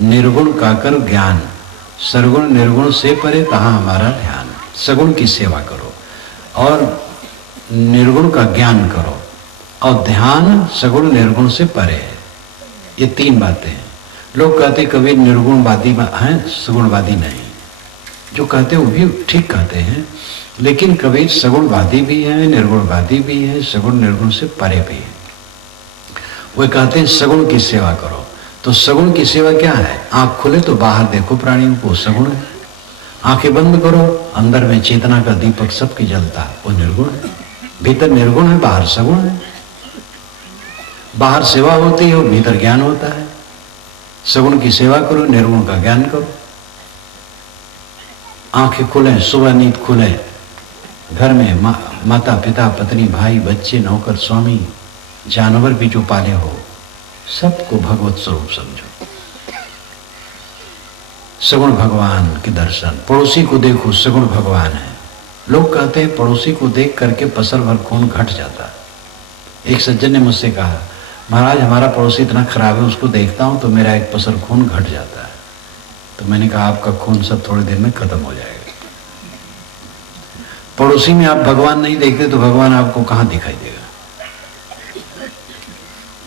निर्गुण का कर ज्ञान, सरगुण निर्गुण से परे तहां हमारा ध्यान। सगुण की सेवा करो और निर्गुण का ज्ञान करो, और ध्यान सगुण निर्गुण से परे है। ये तीन बातें हैं। लोग कहते कबीर निर्गुणवादी हैं, सगुणवादी नहीं। जो कहते वो भी ठीक कहते हैं, लेकिन कबीर सगुणवादी भी है, निर्गुणवादी भी है, सगुण निर्गुण से परे भी है। वो कहते हैं सगुण की सेवा करो। तो सगुण की सेवा क्या है? आंख खुले तो बाहर देखो प्राणियों को, सगुण है। आंखें बंद करो, अंदर में चेतना का दीपक सबकी जलता है, वो निर्गुण है। भीतर निर्गुण है, बाहर सगुण है। बाहर सेवा होती है और भीतर ज्ञान होता है। सगुण की सेवा करो, निर्गुण का ज्ञान करो। आंखें खुले, सुबह नींद खुले, घर में माता पिता, पत्नी, भाई, बच्चे, नौकर, स्वामी, जानवर भी जो पाले हो, सबको भगवत स्वरूप समझो। सगुण भगवान के दर्शन। पड़ोसी को देखो, सगुण भगवान है। लोग कहते हैं पड़ोसी को देख करके पसर भर खून घट जाता। एक सज्जन ने मुझसे कहा, महाराज हमारा पड़ोसी इतना खराब है, उसको देखता हूँ तो मेरा एक पसर खून घट जाता है। तो मैंने कहा आपका खून सब थोड़ी देर में खत्म हो जाएगा। पड़ोसी में आप भगवान नहीं देखते तो भगवान आपको कहां दिखाई देगा।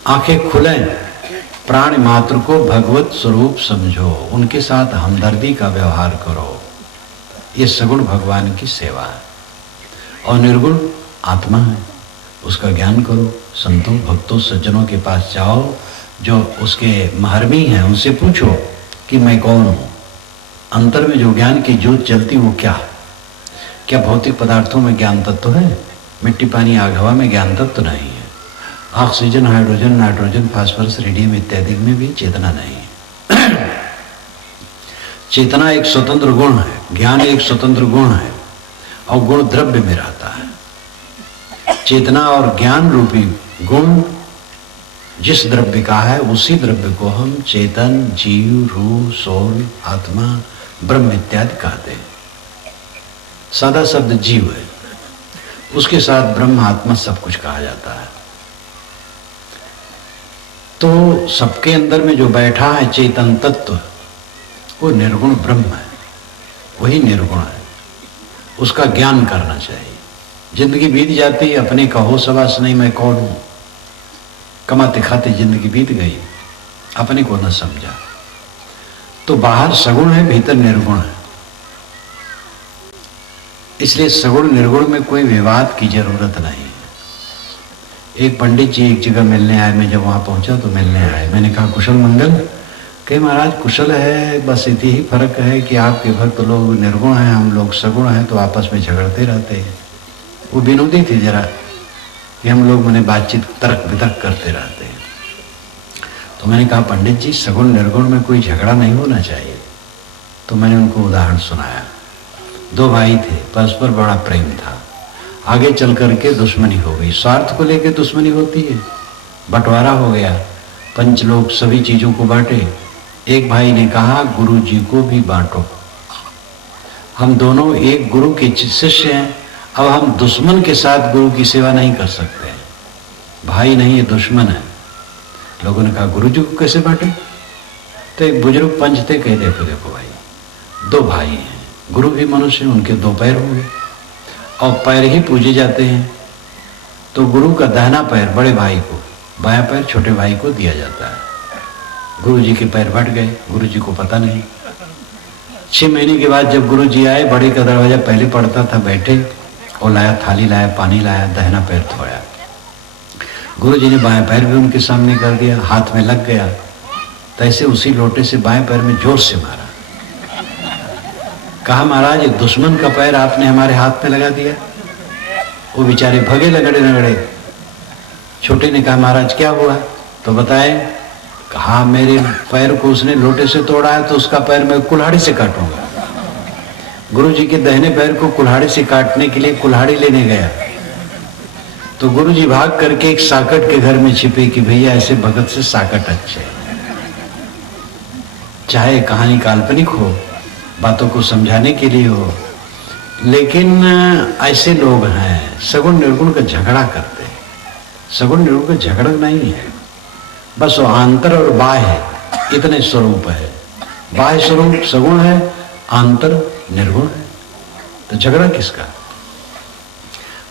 आंखें खुलें, प्राण मात्र को भगवत स्वरूप समझो, उनके साथ हमदर्दी का व्यवहार करो। ये सगुण भगवान की सेवा है। और निर्गुण आत्मा है, उसका ज्ञान करो। संतों भक्तों सज्जनों के पास जाओ, जो उसके महर्मी हैं, उनसे पूछो कि मैं कौन हूं। अंतर में जो ज्ञान की ज्योत जलती वो क्या है? क्या भौतिक पदार्थों में ज्ञान तत्व है? मिट्टी पानी आग हवा में ज्ञान तत्व नहीं है। Oxygen hydrogen nitrogen phosphorus radium इत्यादि में भी चेतना नहीं है। चेतना एक स्वतंत्र गुण है, ज्ञान एक स्वतंत्र गुण है, और गुण द्रव्य में रहता है। चेतना और ज्ञान रूपी गुण जिस द्रव्य का है उसी द्रव्य को हम चेतन, जीव, रूह, सोल, आत्मा, ब्रह्म इत्यादि कहते हैं। सादा शब्द जीव है, उसके साथ ब्रह्म आत्मा सब कुछ कहा जाता है। तो सबके अंदर में जो बैठा है चेतन तत्व, वो निर्गुण ब्रह्म है, वही निर्गुण है। उसका ज्ञान करना चाहिए। जिंदगी बीत जाती है, अपने का होश हवास नहीं, मैं कौन हूं। कमाते खाते जिंदगी बीत गई, अपने को न समझा। तो बाहर सगुण है, भीतर निर्गुण है। इसलिए सगुण निर्गुण में कोई विवाद की जरूरत नहीं है। एक पंडित जी एक जगह मिलने आए, मैं जब वहां पहुंचा तो मिलने आए। मैंने कहा कुशल मंगल? कहे महाराज कुशल है, बस इतनी ही फर्क है कि आपके भक्त लोग निर्गुण हैं, हम लोग सगुण हैं, तो आपस में झगड़ते रहते हैं। वो विनोदी थे जरा कि हम लोग मैंने बातचीत तर्क वितर्क करते रहते हैं। तो मैंने कहा पंडित जी सगुण निर्गुण में कोई झगड़ा नहीं होना चाहिए। तो मैंने उनको उदाहरण सुनाया। दो भाई थे, परस्पर बड़ा प्रेम था, आगे चल करके दुश्मनी हो गई। स्वार्थ को लेकर दुश्मनी होती है, बंटवारा हो गया, पंचलोक सभी चीजों को बांटे। एक भाई ने कहा गुरु जी को भी बांटो, हम दोनों एक गुरु के शिष्य हैं, अब हम दुश्मन के साथ गुरु की सेवा नहीं कर सकते। भाई नहीं, ये दुश्मन है। लोगों ने कहा गुरु जी को कैसे बांटे? तो एक बुजुर्ग पंच थे, कह देखो देखो भाई, दो भाई हैं, गुरु भी मनुष्य, उनके दो पैर होंगे और पैर ही पूजे जाते हैं। तो गुरु का दाहिना पैर बड़े भाई को, बायां पैर छोटे भाई को दिया जाता है। गुरु जी के पैर बट गए, गुरु जी को पता नहीं। 6 महीने के बाद जब गुरु जी आए, बड़े का दरवाजा पहले पड़ता था, बैठे और लाया थाली, लाया पानी, लाया, दाहिना पैर धोया। गुरु जी ने बाएं पैर भी उनके सामने कर दिया, हाथ में लग गया, तो ऐसे उसी लोटे से बाएं पैर में जोर से मारा। कहा महाराज एक दुश्मन का पैर आपने हमारे हाथ में लगा दिया। वो बेचारे भगे लगड़े लगड़े। छोटे ने कहा महाराज क्या हुआ? तो बताए। कहा मेरे पैर को उसने लोटे से तोड़ा है, तो उसका पैर मैं कुल्हाड़ी से काटूंगा। गुरु जी के दाहिने पैर को कुल्हाड़ी से काटने के लिए कुल्हाड़ी लेने गया, तो गुरु जी भाग करके एक साकट के घर में छिपे कि भैया ऐसे भगत से साकट अच्छे। चाहे कहानी काल्पनिक हो, बातों को समझाने के लिए हो, लेकिन ऐसे लोग हैं सगुण निर्गुण का झगड़ा करते हैं। सगुण निर्गुण का झगड़ा नहीं है, बस वो आंतर और बाह्य इतने स्वरूप है। बाह्य स्वरूप सगुण है, आंतर निर्गुण है, तो झगड़ा किसका?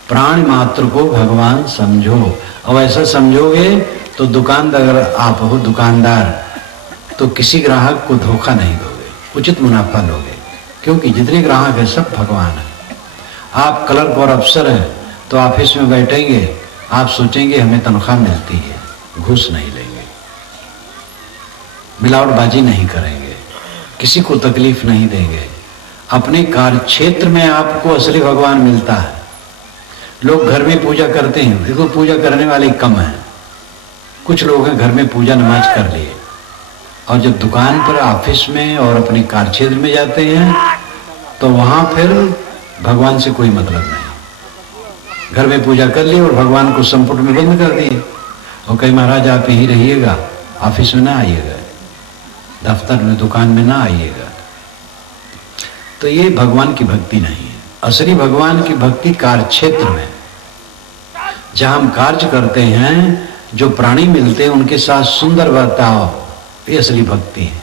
प्राण मात्र को भगवान समझो, और ऐसा समझोगे तो दुकानदार आप हो, दुकानदार, तो किसी ग्राहक को धोखा नहीं दोगे, उचित मुनाफा लोगे, क्योंकि जितने ग्राहक है सब भगवान है। आप क्लर्क और अफसर हैं तो ऑफिस में बैठेंगे, आप सोचेंगे हमें तनख्वाह मिलती है, घूस नहीं लेंगे, मिलावटबाजी नहीं करेंगे, किसी को तकलीफ नहीं देंगे। अपने कार्य क्षेत्र में आपको असली भगवान मिलता है। लोग घर में पूजा करते हैं, देखो पूजा करने वाले कम हैं, कुछ लोग हैं घर में पूजा नमाज कर लिए, और जब दुकान पर ऑफिस में और अपने कार्य क्षेत्र में जाते हैं तो वहां फिर भगवान से कोई मतलब नहीं। घर में पूजा कर ली और भगवान को संपुट में बंद कर दिए, और कहीं महाराज आप यहीं रहिएगा, ऑफिस में ना आइएगा, दफ्तर में दुकान में ना आइएगा। तो ये भगवान की भक्ति नहीं है। असली भगवान की भक्ति कार्य क्षेत्र में, जहां हम कार्य करते हैं जो प्राणी मिलते हैं उनके साथ सुंदर बर्ताव, ये असली भक्ति है।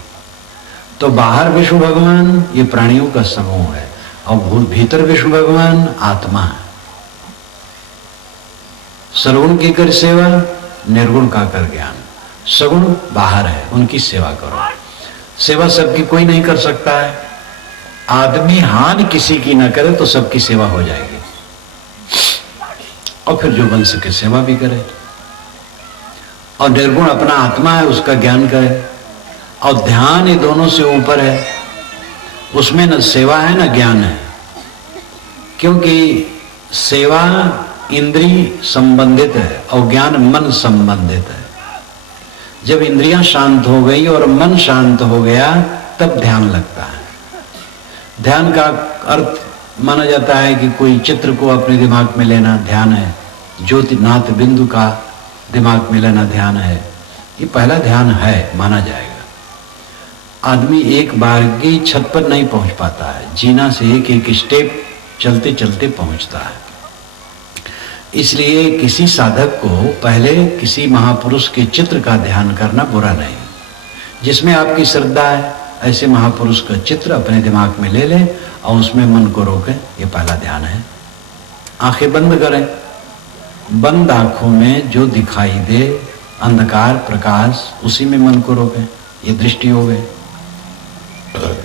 तो बाहर विष्णु भगवान ये प्राणियों का समूह है, और भीतर विष्णु भगवान आत्मा है। सर्वगुण की कर सेवा, निर्गुण का कर ज्ञान। सगुण बाहर है, उनकी सेवा करो। सेवा सबकी कोई नहीं कर सकता है। आदमी हानि किसी की ना करे तो सबकी सेवा हो जाएगी, और फिर जो बन सके सेवा भी करे। और निर्गुण अपना आत्मा है, उसका ज्ञान करे। और ध्यान ये दोनों से ऊपर है, उसमें न सेवा है न ज्ञान है, क्योंकि सेवा इंद्रिय संबंधित है और ज्ञान मन संबंधित है। जब इंद्रियां शांत हो गई और मन शांत हो गया तब ध्यान लगता है। ध्यान का अर्थ माना जाता है कि कोई चित्र को अपने दिमाग में लेना ध्यान है, ज्योतिनाथ बिंदु का दिमाग में लेना ध्यान है। ये पहला ध्यान है, माना जाएगा। आदमी एक बार की छत पर नहीं पहुंच पाता है, जीना से एक एक स्टेप चलते चलते पहुंचता है। इसलिए किसी साधक को पहले किसी महापुरुष के चित्र का ध्यान करना बुरा नहीं। जिसमें आपकी श्रद्धा है ऐसे महापुरुष का चित्र अपने दिमाग में ले लें और उसमें मन को रोकें। ये पहला ध्यान है। आंखें बंद करें। बंद आंखों में जो दिखाई दे अंधकार प्रकाश, उसी में मन को रोकें। ये दृष्टि हो गई।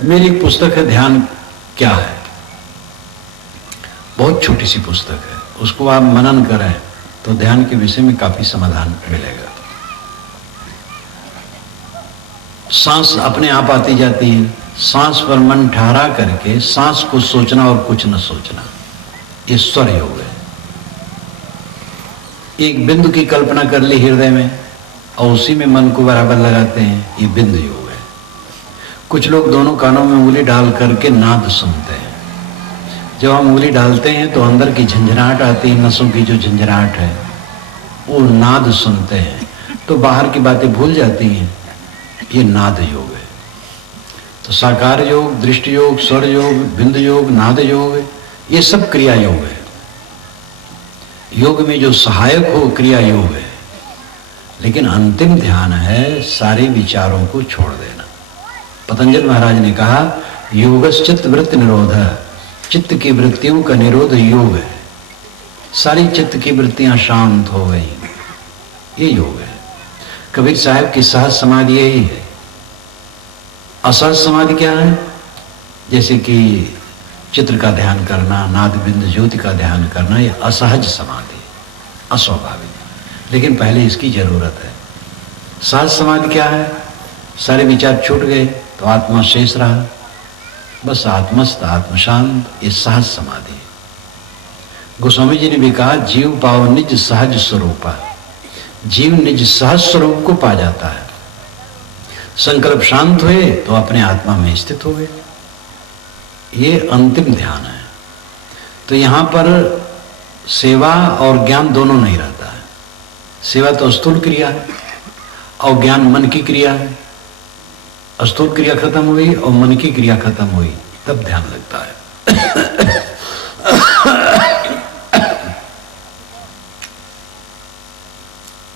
मेरी एक पुस्तक है, ध्यान क्या है, बहुत छोटी सी पुस्तक है। उसको आप मनन करें तो ध्यान के विषय में काफी समाधान मिलेगा। सांस अपने आप आती जाती है। सांस पर मन ठहरा करके सांस को सोचना और कुछ न सोचना, ये स्वर योग है। एक बिंदु की कल्पना कर ली हृदय में और उसी में मन को बराबर लगाते हैं, ये बिंदु योग है। कुछ लोग दोनों कानों में उंगली डाल करके नाद सुनते हैं। जब हम उंगली डालते हैं तो अंदर की झंझनाहट आती है, नसों की जो झंझनाहट है, वो नाद सुनते हैं तो बाहर की बातें भूल जाती हैं। ये नाद योग है। तो साकार योग, दृष्टि योग, स्वर योग, बिंदु योग, नाद योग, ये सब क्रिया योग है। योग में जो सहायक हो क्रिया योग है, लेकिन अंतिम ध्यान है सारे विचारों को छोड़ देना। पतंजलि महाराज ने कहा योगश्चित्त वृत्ति निरोध, चित्त की वृत्तियों का निरोध योग है। सारी चित्त की वृत्तियां शांत हो गई, ये योग है। कबीर साहब की सहज समाधि यही है। असहज समाधि क्या है? जैसे कि चित्र का ध्यान करना, नाद बिंद ज्योति का ध्यान करना, ये असहज समाधि, अस्वाभाविक। लेकिन पहले इसकी जरूरत है। सहज समाधि क्या है? सारे विचार छूट गए तो आत्मा शेष रहा, बस आत्मस्थ आत्म शांत, ये सहज समाधि। गोस्वामी जी ने भी कहा जीव पाओ निज सहज स्वरूपा। जीव निज सहज स्वरूप को पा जाता है। संकल्प शांत हुए तो अपने आत्मा में स्थित हो गए। ये अंतिम ध्यान है। तो यहां पर सेवा और ज्ञान दोनों नहीं रहता है। सेवा तो स्थूल क्रिया है और ज्ञान मन की क्रिया है। स्थूल क्रिया खत्म हुई और मन की क्रिया खत्म हुई, तब ध्यान लगता है।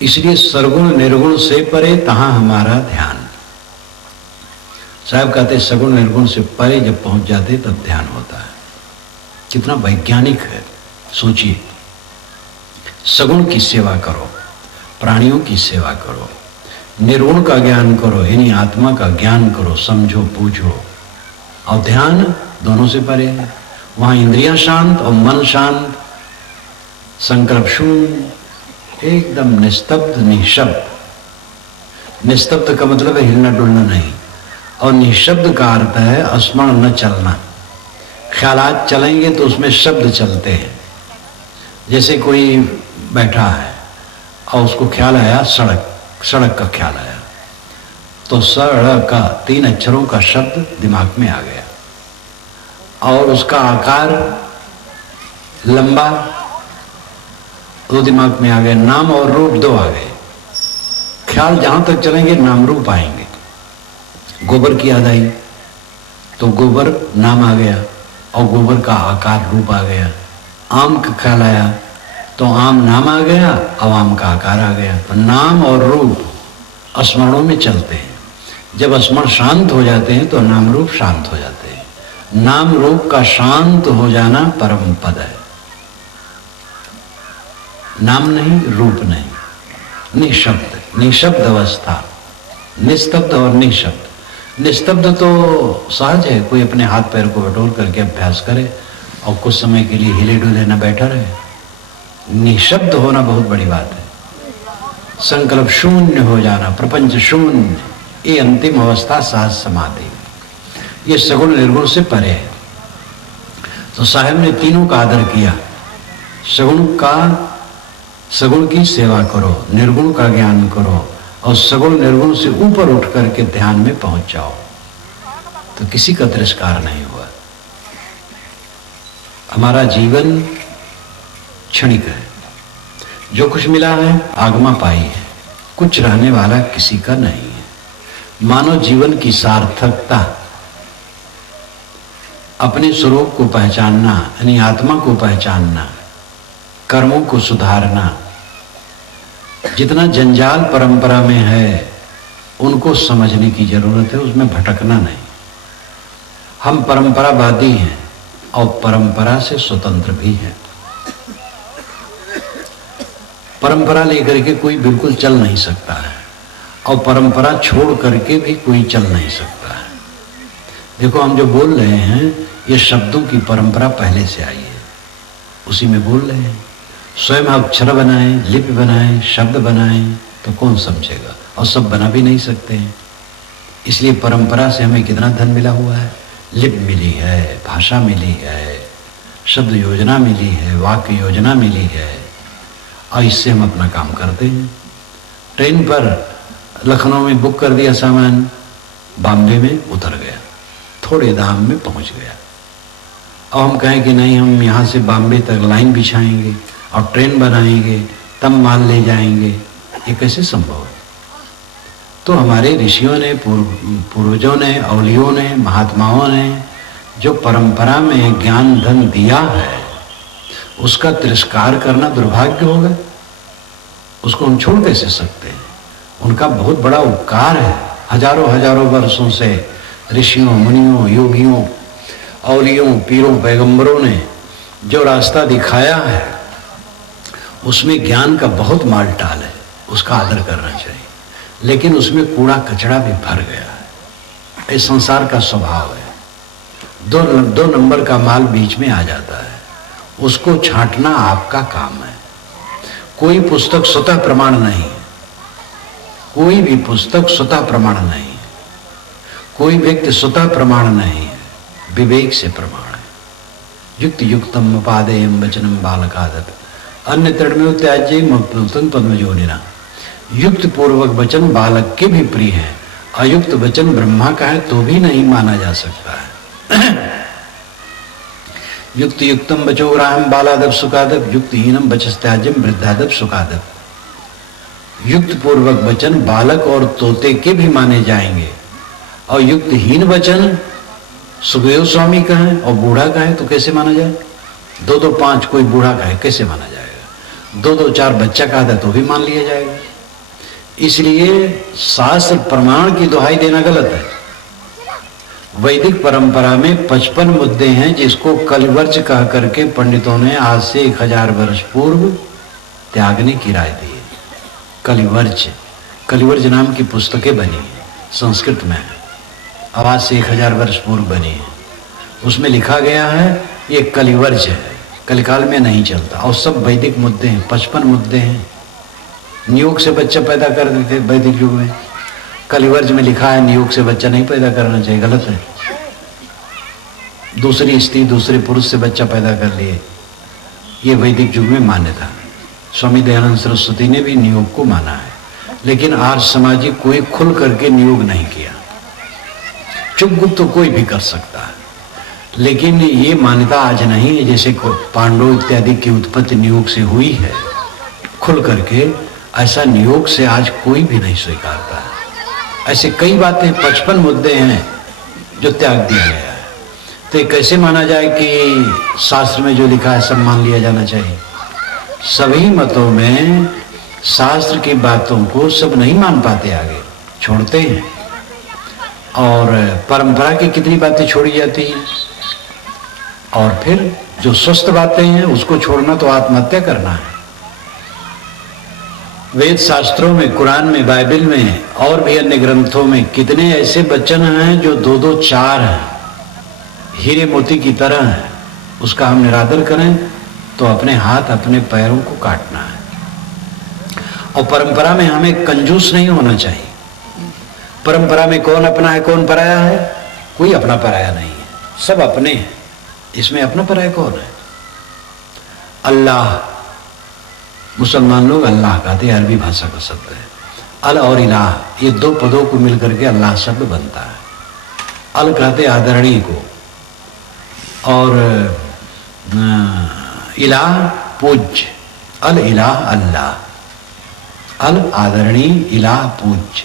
इसलिए सरगुण निर्गुण से परे तहां हमारा ध्यान। साहब कहते सगुण निर्गुण से परे जब पहुंच जाते तब ध्यान होता है। कितना वैज्ञानिक है, सोचिए। सगुण की सेवा करो, प्राणियों की सेवा करो, निर्गुण का ज्ञान करो, यानी आत्मा का ज्ञान करो, समझो पूछो। और ध्यान दोनों से परे है। वहां इंद्रियां शांत और मन शांत, संकल्प शून्य, एकदम निस्तब्ध निशब्द। निस्तब्ध का मतलब है हिलना डुलना नहीं, और निशब्द का अर्थ है स्मरण न चलना। ख्यालात चलेंगे तो उसमें शब्द चलते हैं। जैसे कोई बैठा है और उसको ख्याल आया सड़क, सड़क का ख्याल आया तो सड़क का 3 अक्षरों का शब्द दिमाग में आ गया और उसका आकार लंबा, दो दिमाग में आ गए। नाम और रूप 2 आ गए। ख्याल जहां तक चलेंगे नाम रूप आएंगे। गोबर की याद आई तो गोबर नाम आ गया और गोबर का आकार रूप आ गया। आम का ख्याल आया तो आम नाम आ गया, अब आम का आकार आ गया। तो नाम और रूप स्मरणों में चलते हैं। जब स्मरण शांत हो जाते हैं तो नाम रूप शांत हो जाते हैं। नाम रूप का शांत हो जाना परम पद है। नाम नहीं, रूप नहीं, निशब्द, निशब्द अवस्था, निस्तब्ध और निशब्द। निस्तब्ध तो सहज है, कोई अपने हाथ पैर को बटोर करके अभ्यास करे और कुछ समय के लिए हिले डुले न बैठा रहे। निशब्द होना बहुत बड़ी बात है। संकल्प शून्य हो जाना, प्रपंच शून्य, ये अंतिम अवस्था सहज समाधि। ये सगुण निर्गुण से परे है। तो साहब ने तीनों का आदर किया। सगुण की सेवा करो, निर्गुण का ज्ञान करो और सगुण निर्गुण से ऊपर उठ करके ध्यान में पहुंच जाओ। तो किसी का तिरस्कार नहीं हुआ। हमारा जीवन क्षणिक है। जो कुछ मिला है आगमा पाई है, कुछ रहने वाला किसी का नहीं है। मानव जीवन की सार्थकता अपने स्वरूप को पहचानना, यानी आत्मा को पहचानना, कर्मों को सुधारना। जितना जंजाल परंपरा में है उनको समझने की जरूरत है, उसमें भटकना नहीं। हम परंपरावादी हैं और परंपरा से स्वतंत्र भी हैं। परंपरा लेकर के कोई बिल्कुल चल नहीं सकता है और परंपरा छोड़ करके भी कोई चल नहीं सकता है। देखो, हम जो बोल रहे हैं ये शब्दों की परंपरा पहले से आई है, उसी में बोल रहे हैं। स्वयं अक्षर बनाएं, लिपि बनाएं, शब्द बनाएं तो कौन समझेगा, और सब बना भी नहीं सकते हैं। इसलिए परंपरा से हमें कितना धन मिला हुआ है। लिपि मिली है, भाषा मिली है, शब्द योजना मिली है, वाक्य योजना मिली है, और इससे हम अपना काम करते हैं। ट्रेन पर लखनऊ में बुक कर दिया सामान, बॉम्बे में उतर गया, थोड़े दाम में पहुंच गया। अब हम कहें कि नहीं, हम यहाँ से बॉम्बे तक लाइन बिछाएंगे और ट्रेन बनाएंगे, तब माल ले जाएंगे, ये कैसे संभव है? तो हमारे ऋषियों ने, पूर्वजों ने, औलियों ने, महात्माओं ने जो परंपरा में ज्ञान धन दिया है उसका तिरस्कार करना दुर्भाग्य होगा। उसको हम छोड़ कैसे सकते हैं? उनका बहुत बड़ा उपकार है। हजारों हजारों वर्षों से ऋषियों, मुनियों, योगियों, औलियों, पीरों, पैगंबरों ने जो रास्ता दिखाया है उसमें ज्ञान का बहुत माल टाल है, उसका आदर करना चाहिए। लेकिन उसमें कूड़ा कचरा भी भर गया है। इस संसार का स्वभाव है, दो नंबर का माल बीच में आ जाता है, उसको छांटना आपका काम है। कोई पुस्तक स्वतः प्रमाण नहीं है, कोई भी पुस्तक स्वतः प्रमाण नहीं है, कोई व्यक्ति स्वतः प्रमाण नहीं है, विवेक से प्रमाण है। युक्त युक्तम उपादेयम वचनम बालकादत अन्य तृणमेव त्याज्यम प्लुतं पद्मजोनिना। युक्त पूर्वक वचन बालक के भी प्रिय है, अयुक्त वचन ब्रह्मा का है तो भी नहीं माना जा सकता है। युक्त युक्तम बचो ग्राहम बालादब सुखादब, युक्तहीनम बचस्त्याज्यम वृद्धादब सुखादब। युक्त पूर्वक वचन बालक और तोते के भी माने जाएंगे, और युक्तहीन वचन सुखदेव स्वामी का है और बूढ़ा का है तो कैसे माना जाए? 2-2 5 कोई बूढ़ा का है कैसे माना जाएगा? 2-2 4 बच्चा का है तो भी मान लिया जाएगा। इसलिए शास्त्र प्रमाण की दुहाई देना गलत है। वैदिक परंपरा में 55 मुद्दे हैं जिसको कलिवर्ज कह करके पंडितों ने आज से 1000 वर्ष पूर्व त्यागने की राय दी है। कलिवर्ज नाम की पुस्तकें बनी है, संस्कृत में है, अब आज से 1000 वर्ष पूर्व बनी है। उसमें लिखा गया है ये कलिवर्ज है, कलिकाल में नहीं चलता, और सब वैदिक मुद्दे हैं। 55 मुद्दे हैं। नियोग से बच्चा पैदा कर देते वैदिक युग में, कलिवर्ज में लिखा है नियोग से बच्चा नहीं पैदा करना चाहिए, गलत है। दूसरी स्त्री दूसरे पुरुष से बच्चा पैदा कर लिए, ये वैदिक युग में मान्य था। स्वामी दयानंद सरस्वती ने भी नियोग को माना है, लेकिन आज समाज कोई खुल करके नियोग नहीं किया। चुप तो कोई भी कर सकता है, लेकिन ये मान्यता आज नहीं है जैसे पांडव इत्यादि की उत्पत्ति नियोग से हुई है खुल करके, ऐसा नियोग से आज कोई भी नहीं स्वीकारता है। ऐसे कई बातें 55 मुद्दे हैं जो त्याग दिया गया है। तो कैसे माना जाए कि शास्त्र में जो लिखा है सब मान लिया जाना चाहिए? सभी मतों में शास्त्र की बातों को सब नहीं मान पाते, आगे छोड़ते हैं। और परंपरा की कितनी बातें छोड़ी जाती हैं। और फिर जो स्वस्थ बातें हैं उसको छोड़ना तो आत्महत्या करना है। वेद शास्त्रों में, कुरान में, बाइबल में और भी अन्य ग्रंथों में कितने ऐसे वचन हैं जो दो दो चार हैं, हीरे मोती की तरह हैं। उसका हम निरादर करें तो अपने हाथ अपने पैरों को काटना है। और परंपरा में हमें कंजूस नहीं होना चाहिए। परंपरा में कौन अपना है कौन पराया है? कोई अपना पराया नहीं है, सब अपने हैं। इसमें अपना पराया कौन है? अल्लाह, मुसलमान लोग अल्लाह कहते हैं, अरबी भाषा का शब्द है। अल और इलाह, ये दो पदों को मिलकर के अल्लाह शब्द बनता है। अल कहते आदरणीय को, और इलाह पूज्य। अल इलाह अल्लाह, अल आदरणीय, इलाह पूज्य।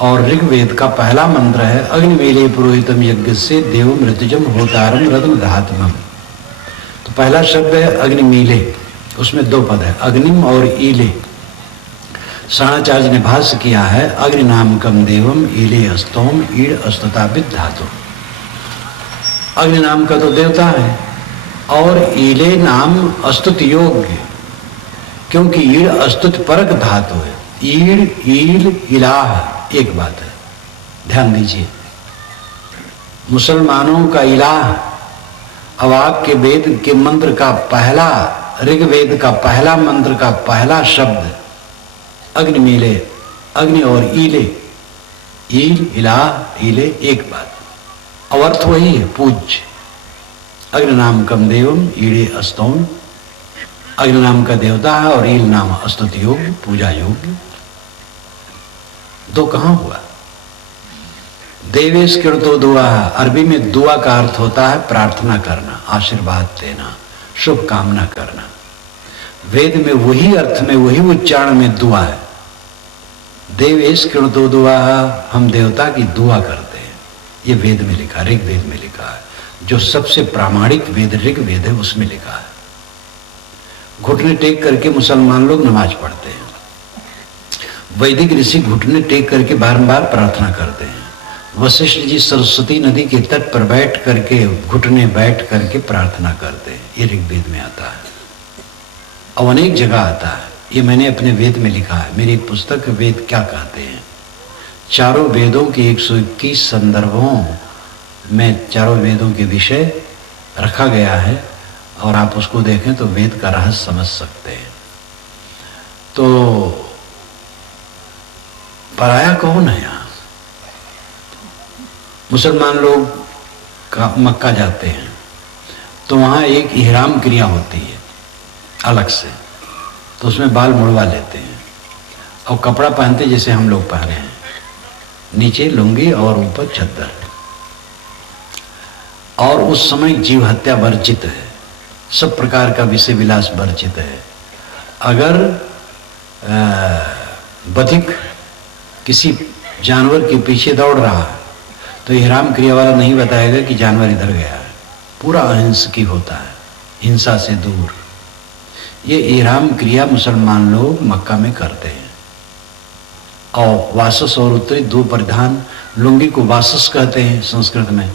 और ऋग्वेद का पहला मंत्र है अग्निमीले पुरोहितम यज्ञ से देव मृतजम होतारम रत्न धात्मम। तो पहला शब्द है अग्निमीले, उसमें दो पद है, अग्निम और ईले। शाणाचार्य ने भाष्य किया है अग्नि नाम कम देवम ईले अस्तोम ईड़ अस्ततापित धातु। अग्नि नाम का तो देवता है और ईले नाम अस्तुत योग्य, क्योंकि ईड़ अस्तुत परक धातु है। ईड़ ईल इलाह एक बात है, ध्यान दीजिए। मुसलमानों का इलाह, अब आपके वेद के मंत्र का पहला, ऋग्वेद का पहला मंत्र का पहला शब्द अग्नि मिले, अग्नि और ईले, ईल इलाह ईले एक बात, और अर्थ वही है पूज्य। अग्नि नाम कम देवम ईड़े अस्तोम, अग्नि नाम का देवता है और ईल नाम अस्तुति योग्य, पूजा योग्य। दो कहां हुआ? देवेश कृतो दुआ, अरबी में दुआ का अर्थ होता है प्रार्थना करना, आशीर्वाद देना, शुभ कामना करना। वेद में वही अर्थ में, वही उच्चारण में दुआ है। देवेश कृतो दुआ, हम देवता की दुआ करते हैं। ये वेद में लिखा, ऋग्वेद में लिखा है, जो सबसे प्रामाणिक वेद ऋग्वेद है उसमें लिखा है। घुटने टेक करके मुसलमान लोग नमाज पढ़ते हैं। वैदिक ऋषि घुटने टेक करके बारंबार प्रार्थना करते हैं। वशिष्ठ जी सरस्वती नदी के तट पर बैठ करके, घुटने बैठ करके प्रार्थना करते हैं। ये ऋग्वेद में आता है और अनेक जगह आता है। ये मैंने अपने वेद में लिखा है, मेरी पुस्तक वेद क्या कहते हैं। चारों वेदों के 121 संदर्भों में चारों वेदों के विषय रखा गया है, और आप उसको देखें तो वेद का रहस्य समझ सकते हैं। तो पराया कौन है? यहाँ मुसलमान लोग मक्का जाते हैं तो वहाँ एक इहराम क्रिया होती है अलग से, तो उसमें बाल मुड़वा लेते हैं और कपड़ा पहनते जैसे हम लोग पहने हैं, नीचे लुंगी और ऊपर चद्दर। और उस समय जीव हत्या वर्जित है, सब प्रकार का विषय विलास वर्जित है। अगर बधिक किसी जानवर के पीछे दौड़ रहा है तो इहराम क्रिया वाला नहीं बताएगा कि जानवर इधर गया है, पूरा अहिंसकी होता है, हिंसा से दूर। ये इहराम क्रिया मुसलमान लोग मक्का में करते हैं। और वासस और उत्तरी दो परिधान, लुंगी को वासस कहते हैं संस्कृत में,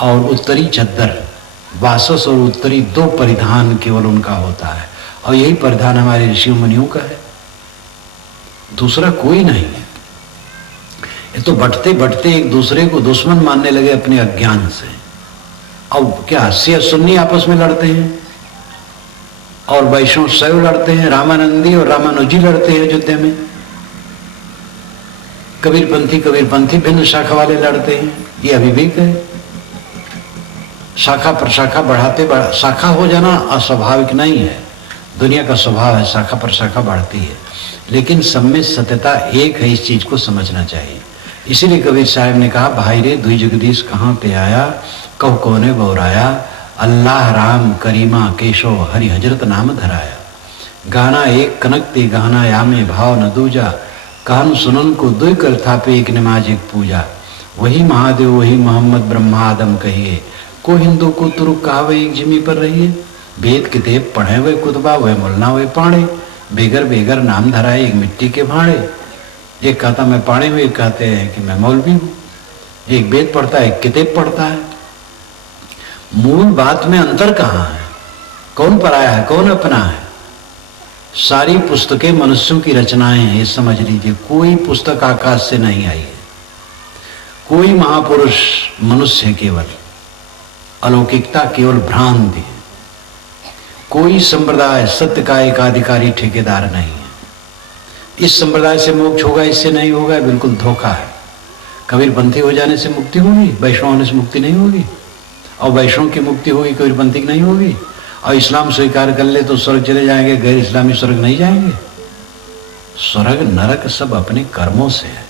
और उत्तरी चद्दर। वासस और उत्तरी दो परिधान केवल उनका होता है, और यही परिधान हमारे ऋषि मुनियों का है, दूसरा कोई नहीं है। ये तो बढ़ते बढ़ते एक दूसरे को दुश्मन मानने लगे अपने अज्ञान से। अब क्या शिया सुन्नी आपस में लड़ते हैं, और वैष्णव शैव लड़ते हैं, रामानंदी और रामानुजी लड़ते हैं अयोध्या में, कबीरपंथी भिन्न शाखा वाले लड़ते हैं। ये अविवेक है। शाखा पर शाखा बढ़ाते शाखा हो जाना अस्वाभाविक नहीं है, दुनिया का स्वभाव है, शाखा पर शाखा बढ़ती है, लेकिन सब में सत्यता एक है, इस चीज को समझना चाहिए। इसीलिए कबीर साहब ने कहा, भाई रे दुई जगदीश कहाँ पे आया, कहो कोने बोराया, अल्लाह राम करीमा केशव हरि हजरत नाम धराया। गाना एक कनक ते गाना यामे भाव न दूजा, कान सुनन को दुई कर था पे एक नमाज एक पूजा। वही महादेव वही मोहम्मद ब्रह्मा आदम कहिए, को हिंदू को तुरुक कहावे एक जिमी पर रहिए। वेद किताब पढ़े हुए कुतबा वे मुलना हुए पाड़े, बेगर बेगर नाम धराए एक मिट्टी के भाड़े। एक कहता मैं पाड़े हुए, एक कहते हैं कि मैं मौलवी हूं। एक वेद पढ़ता है, एक किताब पढ़ता है। मूल बात में अंतर कहाँ है? कौन पराया है, कौन अपना है? सारी पुस्तकें मनुष्यों की रचनाएं हैं, ये समझ लीजिए। कोई पुस्तक आकाश से नहीं आई है। कोई महापुरुष मनुष्य है, केवल अलौकिकता, केवल भ्रांति है। कोई संप्रदाय सत्य का एकाधिकारी ठेकेदार नहीं है। इस संप्रदाय से मोक्ष होगा, इससे नहीं होगा, बिल्कुल धोखा है। कबीरपंथी हो जाने से मुक्ति होगी, वैष्णव होने से मुक्ति नहीं होगी। और वैष्णव की मुक्ति होगी, कबीरपंथी की नहीं होगी। और इस्लाम स्वीकार कर ले तो स्वर्ग चले जाएंगे, गैर इस्लामी स्वर्ग नहीं जाएंगे। स्वर्ग नरक सब अपने कर्मों से है,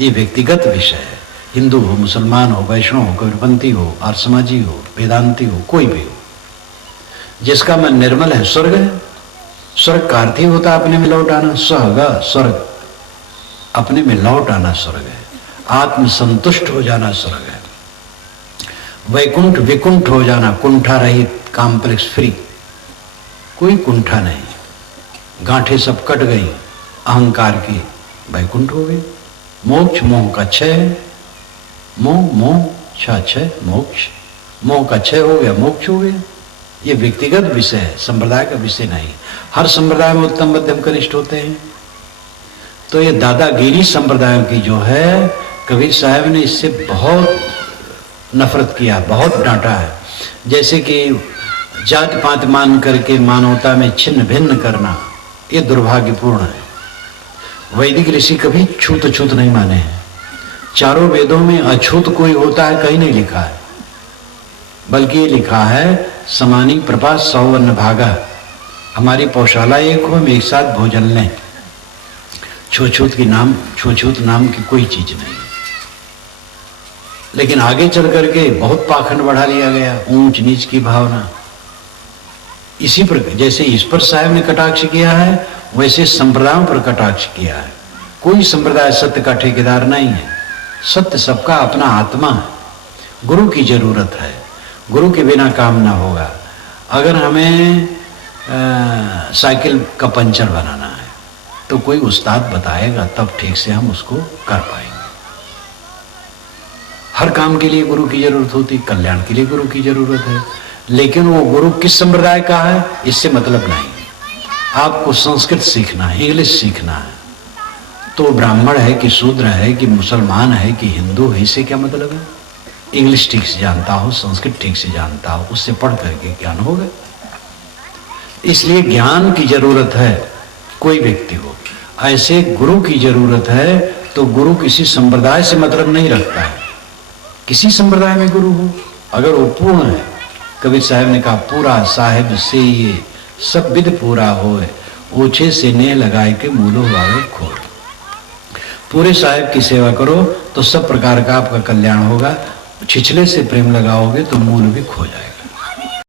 ये व्यक्तिगत विषय है। हिंदू हो, मुसलमान हो, वैष्णव हो, कबीरपंथी हो, आर्यसमाजी हो, वेदांती हो, कोई भी हो, जिसका मन निर्मल है स्वर्ग है। स्वर्ग का अर्थ ही होता है अपने में लौट आना। स्वर्ग अपने में लौट आना स्वर्ग है। आत्म संतुष्ट हो जाना स्वर्ग है। वैकुंठ विकुंठ हो जाना, कुंठा रहित, कॉम्प्लेक्स फ्री, कोई कुंठा नहीं। गांठें सब कट गई अहंकार की, वैकुंठ हो गई। मोक्ष मोह का क्षय है। मोह क्षय मोक्ष, मोह का क्षय हो गया, मोक्ष हो गया। ये व्यक्तिगत विषय है, संप्रदाय का विषय नहीं। हर संप्रदाय में उत्तम मध्यम कनिष्ठ होते हैं। तो ये दादागिरी संप्रदायों की जो है, कबीर साहब ने इससे बहुत नफरत किया, बहुत डांटा है। जैसे कि जात पात मान करके मानवता में छिन्न भिन्न करना, ये दुर्भाग्यपूर्ण है। वैदिक ऋषि कभी छूत छूत नहीं माने हैं। चारों वेदों में अछूत कोई होता है कहीं नहीं लिखा है, बल्कि ये लिखा है समानी प्रभा सौवर्ण भागा। हमारी पौशाला एक हो, हम एक साथ भोजन लें। छूछूत नाम की कोई चीज नहीं। लेकिन आगे चल करके बहुत पाखंड बढ़ा लिया गया, ऊंच नीच की भावना। इसी पर जैसे ईश्वर साहब ने कटाक्ष किया है, वैसे संप्रदायों पर कटाक्ष किया है। कोई संप्रदाय सत्य का ठेकेदार नहीं है। सत्य सबका अपना आत्मा है। गुरु की जरूरत है, गुरु के बिना काम ना होगा। अगर हमें साइकिल का पंचर बनाना है तो कोई उस्ताद बताएगा, तब ठीक से हम उसको कर पाएंगे। हर काम के लिए गुरु की जरूरत होती, कल्याण के लिए गुरु की जरूरत है। लेकिन वो गुरु किस संप्रदाय का है, इससे मतलब नहीं। आपको संस्कृत सीखना है, इंग्लिश सीखना है, तो ब्राह्मण है कि शूद्र है कि मुसलमान है कि हिंदू है, इससे क्या मतलब है? इंग्लिश ठीक से जानता हो, संस्कृत ठीक से जानता हो, उससे पढ़ करके ज्ञान होगा। इसलिए ज्ञान की जरूरत है, कोई व्यक्ति हो। ऐसे गुरु की जरूरत है, तो गुरु किसी संप्रदाय से मतलब नहीं रखता है। किसी संप्रदाय में गुरु हो, अगर वो पूर्ण है, कबीर साहब ने कहा पूरा साहेब से ये सब विद पूरा होए, ओछे से ने लगाए के मूलो आवे खोर। पूरे साहेब की सेवा करो तो सब प्रकार का आपका कल्याण होगा। छिछले से प्रेम लगाओगे तो मूल भी खो जाएगा।